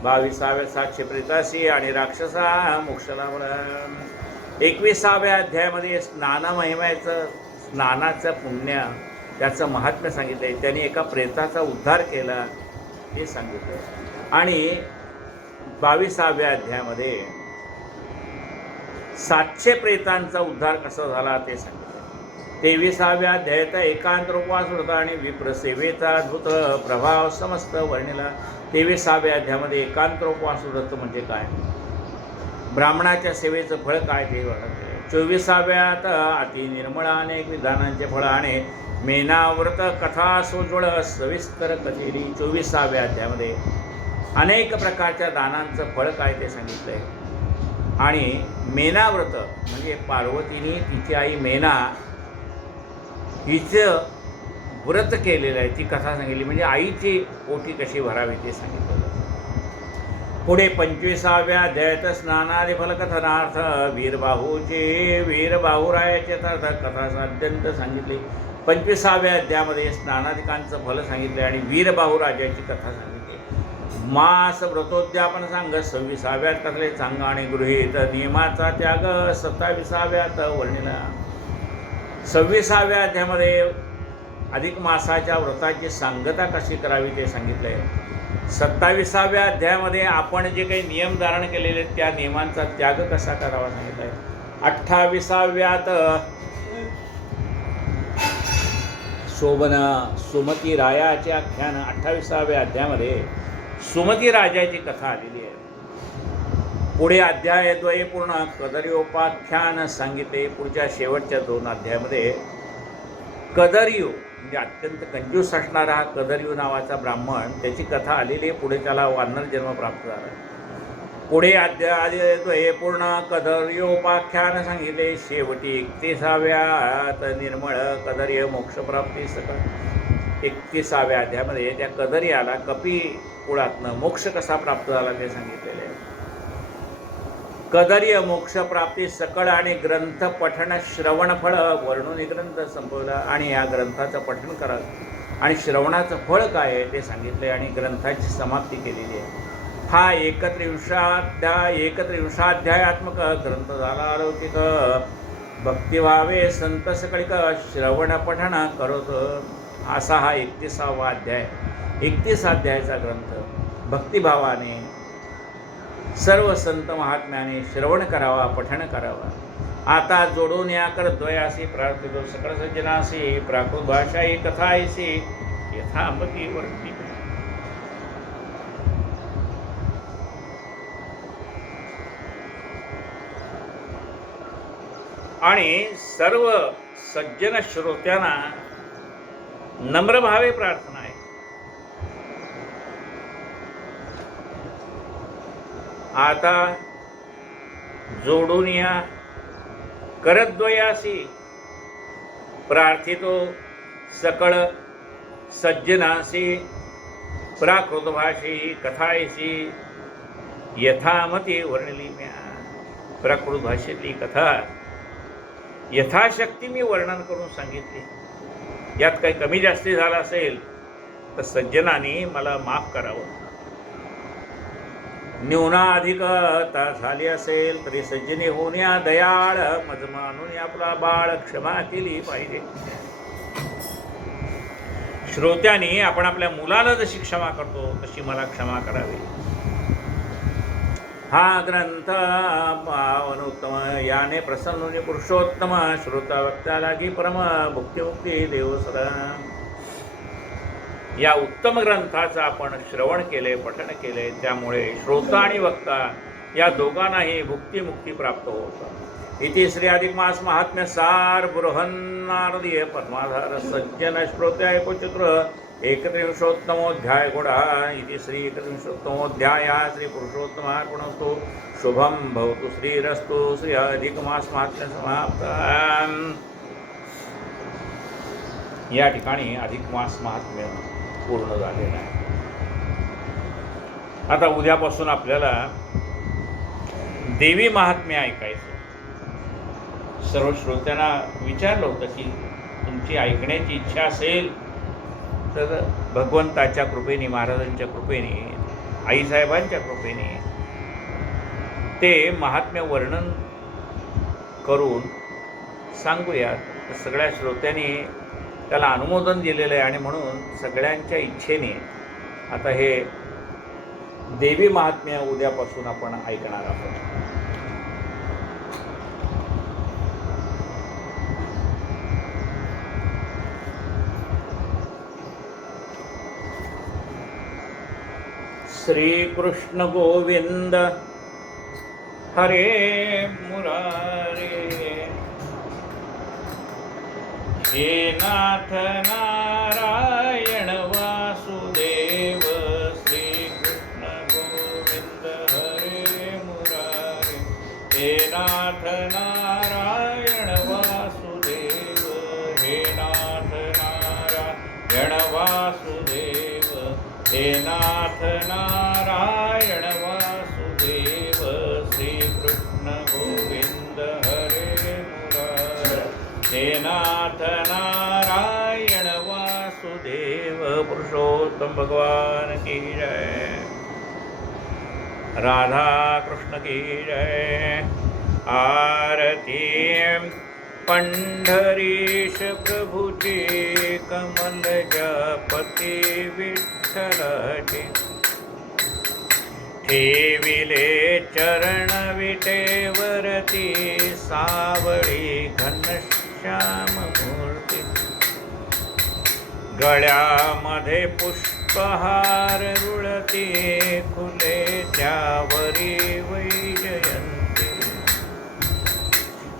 22व्या सातशे प्रेतासी आणि राक्षसा मोक्षला मला. 21व्या अध्यायामध्ये स्नान महिम्याचं, स्नानाचं पुण्य, त्याचं महात्म्य सांगितलं आहे. त्यांनी एका प्रेताचा उद्धार केला हे सांगितलं. आणि 22व्या अध्यायामध्ये 700 प्रेतांचा उद्धार कसा झाला ते सांगितलं. 23व्या अध्यायात एकांत उपवास होता आणि विप्रसेवेचा अद्भुत प्रभाव समस्त वर्णिला. 23व्या अध्यायामध्ये एकांत उपवास व्रत म्हणजे काय, ब्राह्मणाच्या सेवेचं फळ काय ते वर्णन केले. 24व्यात अति निर्मळ अनेक विधानांचे फळ आणि मेनाव्रत कथा सोज्वळ सविस्तर कथेली. 24व्या अध्यायामध्ये अनेक प्रकारच्या दानांचं फळ काय ते सांगितलंय. आणि मेनाव्रत म्हणजे पार्वतीने तिची आई मेना हिचं व्रत केलेलं आहे, ती कथा सांगितली. म्हणजे आईची ओटी कशी भरावी ते सांगितलं. पुढे 25व्या अध्यायात स्नानादी फलकथनार्थ वीरबाहूचे, वीरबाहुरायाचे कथा अत्यंत सांगितली. 25व्या अध्यायामध्ये स्नानादिकांचं फल सांगितले आणि वीरबाहू राजाची कथा सांगितली. मास व्रतोद्यापन सांग 26व्यात कसले सांग आणि गृहीत नियमाचा त्याग 27व्यात वर्णिला. 26व्या अध्यायामध्ये अधिक मासाच्या व्रताची सांगता कशी करावी ते सांगितलंय. 27व्या अध्यायामध्ये आपण जे काही नियम धारण केलेले आहेत त्या नियमांचा त्याग कसा करावा सांगितलाय. 28व्यात शोभन सुमती रायाचे आख्यान, 28व्या अध्यायामध्ये सुमती राजाची कथा आलेली आहे. पुढे अध्यायद्वये पूर्ण कदर्योपाख्यान सांगितले. पुढच्या शेवटच्या 2 अध्यायामध्ये कदर्यो म्हणजे अत्यंत कंजूस असणारा कदर्यू नावाचा ब्राह्मण, त्याची कथा आलेली आहे. पुढे त्याला वानर जन्म प्राप्त झाला. पुढे अध्याय पूर्ण कदर्योपाख्यान सांगितले. शेवटी 31व्यात निर्मळ कदर्य मोक्षप्राप्ती सकळ. 31व्या अध्यायामध्ये त्या कदर्याला कपी कुळातनं मोक्ष कसा प्राप्त झाला ते सांगितलेले आहे. कदर्य मोक्षप्राप्ती सकळ आणि ग्रंथ पठण श्रवण फळ वर्णून ग्रंथ संपवला. आणि या ग्रंथाचं पठण करा आणि श्रवणाचं फळ काय आहे ते सांगितले आणि ग्रंथाची समाप्ती केलेली आहे. हा 31अध्यायात्मक ग्रंथ झाला. अलौकिक भक्तिभावे संत सकळिक श्रवण पठण करत असा हा 31वा अध्याय. 31 अध्यायाचा ग्रंथ भक्तिभावाने सर्व संत महात्म्याने श्रवण करावा, पठण करावा. आता जोडून या करद्वयासी प्रार्थितो सकळ सज्जनासी प्राकृत भाषाई कथायसी यथामती वर्ती. आणि सर्व सज्जन श्रोत्यांना नम्र भावे प्रार्थना आहे. आता जोडून या करद्वयासी प्रार्थितो सकळ सज्जनासी प्राकृत भाषी कथायसी यथामती वर्णली. म्या प्राकृत भाषेतली कथा यथाशक्ती मी वर्णन करून सांगितली. यात काही कमी जास्ती झाला असेल तर सज्जनांनी मला माफ करावं. न्यूनाधिकता झाली असेल तरी सज्जनी होण्या दयाळ मज मानून आपला बाळ क्षमा केली पाहिजे. श्रोत्यांनी आपण आपल्या मुलाला जशी क्षमा करतो तशी मला क्षमा करावी. हा ग्रंथ पावनोत्तम याने प्रसन्न पुरुषोत्तम श्रोता वक्त्याला की परम भुक्तिमुक्ती देवसर. या उत्तम ग्रंथाचं आपण श्रवण केले, पठण केले, त्यामुळे श्रोता आणि वक्ता या दोघांनाही भुक्तिमुक्ती प्राप्त होतं. इति श्री अधिक मास महात्म्य सार बृहन्नारदीय पद्माधार सज्जन श्रोत्या एकचित्र 31तमोऽध्याय घोडा. इति श्री 31तमोऽध्याय श्री पुरुषोत्तमार्पणस्तु. शुभम भवतु श्रीरस्तु. श्री अधिक मास महात्म्य समाप्त. या ठिकाणी अधिक मास महात्म्य पूर्ण झालेलं आहे. आता उद्यापासून आपल्याला देवी महात्म्य ऐकायचं. सर्व श्रोत्यांना विचारलं होतं की तुमची ऐकण्याची इच्छा असेल तर भगवंताच्या कृपेने, महाराजांच्या कृपेने आईसाहेबांच्या कृपेने ते महात्म्य वर्णन करून सांगूयात. तर सगळ्या श्रोत्यांनी त्याला अनुमोदन दिलेलं आहे आणि म्हणून सगळ्यांच्या इच्छेने आता हे देवी महात्म्य उद्यापासून आपण ऐकणार आहोत. श्री कृष्ण गोविंद हरे मुरारे, हे नाथ नारायण वासुदेव. श्री कृष्ण गोविंद हरे मुरारे, हे नाथ नारायण वासुदेव. हे नाथ नारायण वासुदेव, हे नाथ नारायण वासुदेव. श्री कृष्ण गोविंद हरे मुरारे, हे नाथ नारायण वासुदेव. पुरुषोत्तम भगवान की जय, राधा कृष्ण की जय. आरती पंढरीश प्रभुची, कमल जपती विठ्ठलाची. ठेविले चरण विटेवरती, सावळी घनश्याम मूर्ती. गळ्यामध्ये पुष्पहार रुळती, फुले त्यावरी वैजयंती.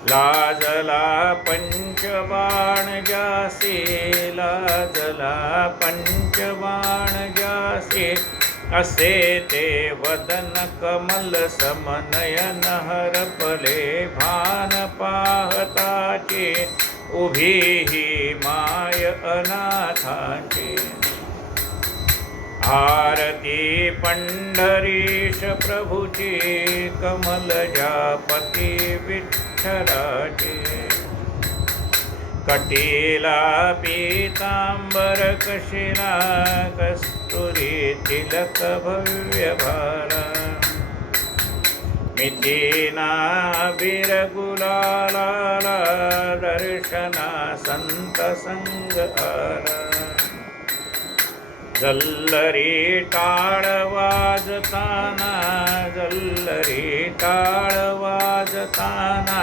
लाजला पंचबाण जासी, लाजला पंचबाण जासी. असे ते वदन कमल समनयन, हरपले भान पाहताची. उभी ही माय अनाथाची. आरती पंढरीश प्रभुची, कमल जापती विठ्ठलाची. कटीला पीतांबर कशिला, कस्तुरी तिलक भव्य भाला. मितीना बिरगुलाला, दर्शना संत संग आला. जल्लरी टाळ वाजताना, जल्लरी टाळ वाजताना.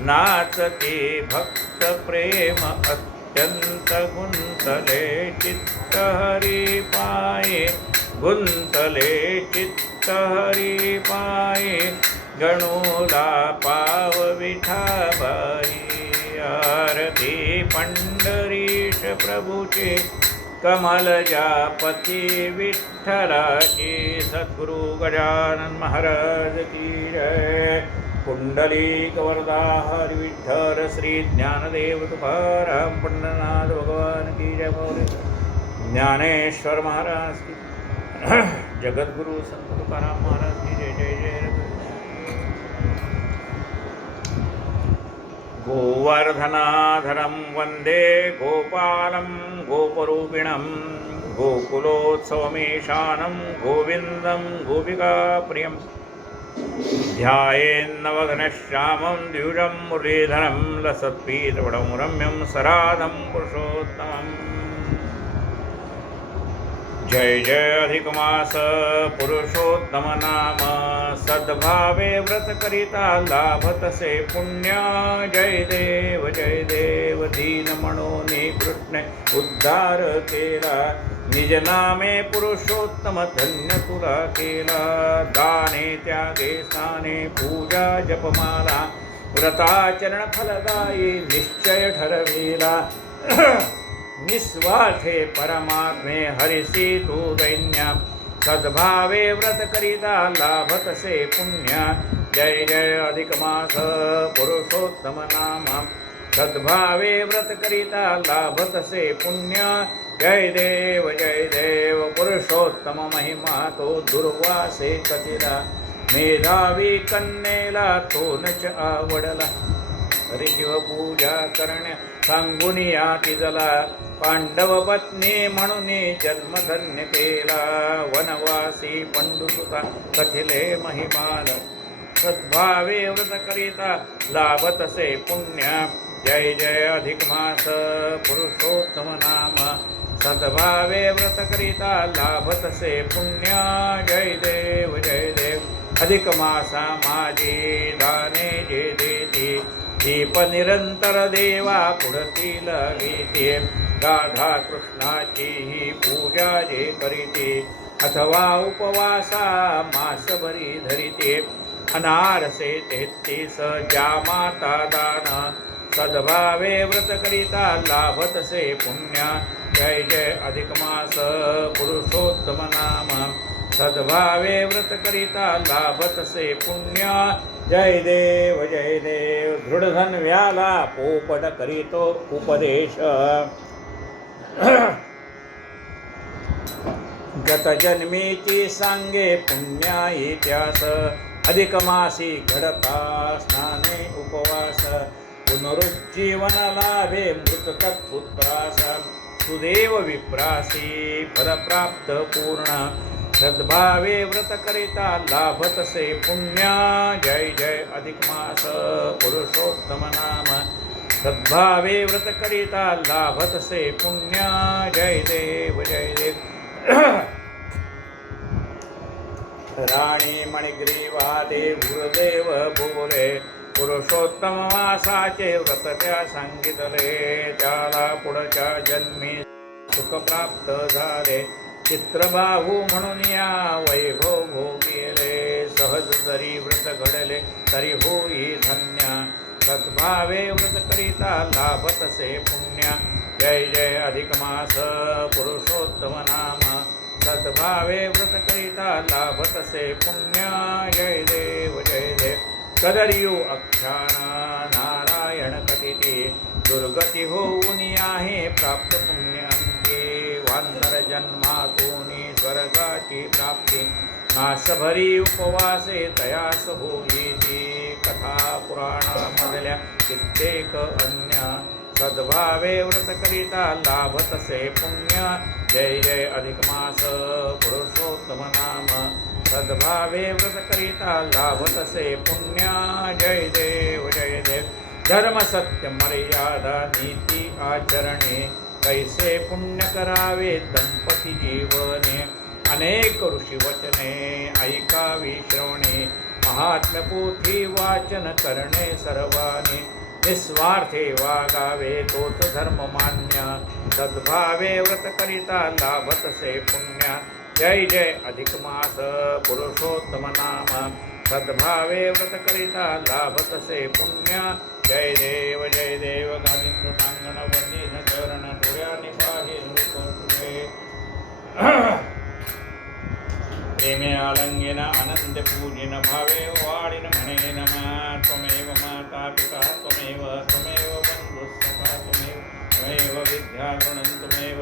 नाचती भक्त प्रेम अत्यंत, गुंतले चित्त हरी पाये. गुंतले चित्त हरी पाये, गणूला पाव विठाबाई. आरती पंढरीश प्रभुची, कमल जापती विठ्ठलाची. सद्गुरु गजानन महाराज की जय. पुंडलीक वरदा हरि विठ्ठल श्री ज्ञानदेव तुकाराम पंढरनाथ भगवान की जय. बोले ज्ञानेश्वर महाराज की, जगद्गुरु संत तुकाराम महाराज की जय. जय जय. गोवर्धनाधरं वन्दे गोपालं गोपरूपिणं. गोकुलोत्सवमेशानं गोविन्दं गोपिकाप्रियं. ध्यायेन्नवघनश्यामं द्विजं मुरलीधरं. लसत्पीतवडं रम्यं सराधं पुरुषोत्तमम्. जय जय अधिकमास पुरुषोत्तम नाम. सद्भावे व्रत करिता लाभतसे पुण्य. जय देव दीन मनोनी कृष्ण उद्धार केला. निज नामे पुरुषोत्तम धन्य तुला केला. दाने त्यागे स्नाने पूजा जपमाला. व्रताचरण फलदायी निश्चय ठरविला. निस्वार्थे परमात्मे हरिसी तू दैन्य. सद्भावे व्रत करिता लाभतसे पुण्य. जय जय अधिकमास पुरुषोत्तम नाम. सद्भावे व्रत करिता लाभतसे पुण्य. जय देव पुरुषोत्तम महिमा तो दुर्वासे कचिला. मेधावी कन्येला तो नच आवडला. हरी शिवपूजा करण्या सांगून याती जला पांडव पत्नी म्हणून जन्मधन्य केला वनवासी पंडुसुता कथिले महिमान सद्भावे व्रत करिता लाभतसे पुण्य जय जय अधिक मास पुरुषोत्तम नाम सद्भावे व्रत करिता लाभतसे पुण्य जय देव अधिक मासा माझी दाने जे देती दीप निरंतर देवा पुढतील गीते राधा कृष्णाची ही पूजा जे करीते अथवा उपवासा मासभरी धरिते अनारसे 33 ज्या माता दान सद्भावे व्रत करिता लाभतसे पुण्य जय जय अधिक मास पुरुषोत्तम नाम सद्भावे व्रत करिता लाभतसे पुण्य जय देव दृढधन्व्याला पोपट करीतो उपदेश गत जन्मीची सांगे पुण्या इतिहास अधिक मासी घडता स्नाने उपवास पुनरुज्जीवन लाभे मृत तत्पुत्रास सुदेव विप्रासी फलप्राप्त पूर्ण सद्भावे व्रत करिता लाभतसे पुण्य जय जय अधिक मास पुरुषोत्तम नाम सद्भावे व्रत करिता लाभतसे पुण्य जय देव राणी मणिग्रीवादे गुरुदेव बोले पुरुषोत्तम मासाचे व्रत त्या सांगितले त्याला पुढच्या जन्मी सुख प्राप्त झाले चित्रबाहू म्हणून या वैभव भोगिले सहज जरी व्रत घडले तरी होई धन्य सद्भावे व्रत करिता लाभतसे पुण्य जय जय अधिक मास पुरुषोत्तम नाम सद्भावे व्रत करिता लाभतसे पुण्य जय देव कदरियू अख्यान नारायण कथिते दुर्गती होऊन आहे प्राप्त पुण्य अंके वानर जन्मातून स्वर्गाची प्राप्ती मासभरी उपवासे तयास होईची कथा पुराणामधल्या कित्येक अन्य सद्भावे व्रत करिता लाभतसे पुण्य जय जय अधिक मास पुरुषोत्तम नाम सद्भावे व्रत करिता लाभतसे पुण्य जय देव धर्म सत्य मर्यादा नीती आचरणे कैसे पुण्य करावे दंपती जीवने अनेक ऋषी वचने ऐकावी श्रवणे महात्म्य पोथी वाचन करणे सर्वाने निस्वार्थे वागावे तोच धर्म मान्य सद्भावे व्रत करिता लाभतसे पुण्य जय जय अधिक मास पुरुषोत्तम नाम सद्भावे व्रत करिता लाभतसे पुण्य जय देव गाविंद्रांगण वंदीन चरण डोळ्यानि पाहि तुझे प्रेमे आलंगिन आनंद पूजिन भावे वाडिन म्हणे नमा त्वमेव माता पिता त्वमेव बंधुसखा त्वमेव विद्या गृणं त्वमेव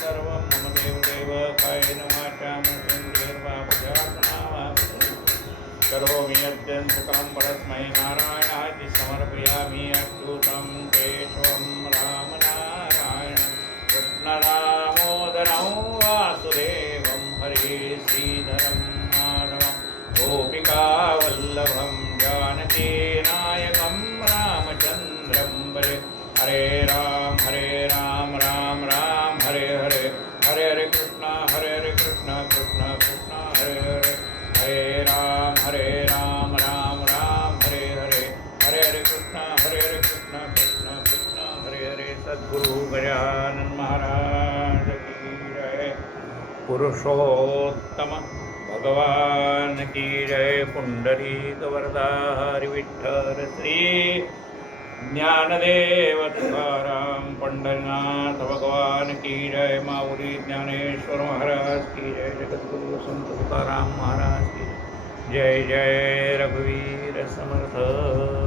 सर्वं मम देव कायेन वाचा मनसेन्द्रियर्वा बुद्ध्यात्मना करोमि यद्यं सकलं परस्मै नारायणाय समर्पयामि अच्युतं केशवं रामनारायणं कृष्णदामोदरं वासुदेवं हरे श्रीधरं माधवं गोपिकावल्लभं जानकीनायकं रामचन्द्रं भजे हरे राम राम राम हरे हरे हरे कृष्णा कृष्णा कृष्णा हरे हरे राम राम हरे हरे कृष्णा कृष्णा हरे सद्गुरु गजानन महाराज की जय पुरुषोत्तम भगवान की जय पुंडरीक वरदा हरि विठ्ठल श्री ज्ञानदेव तुकाराम पंढरीनाथ भगवान की जय माऊली ज्ञानेश्वर महाराज की जय जगद्गुरु संत तुकाराम महाराज की जय जय रघुवीर समर्थ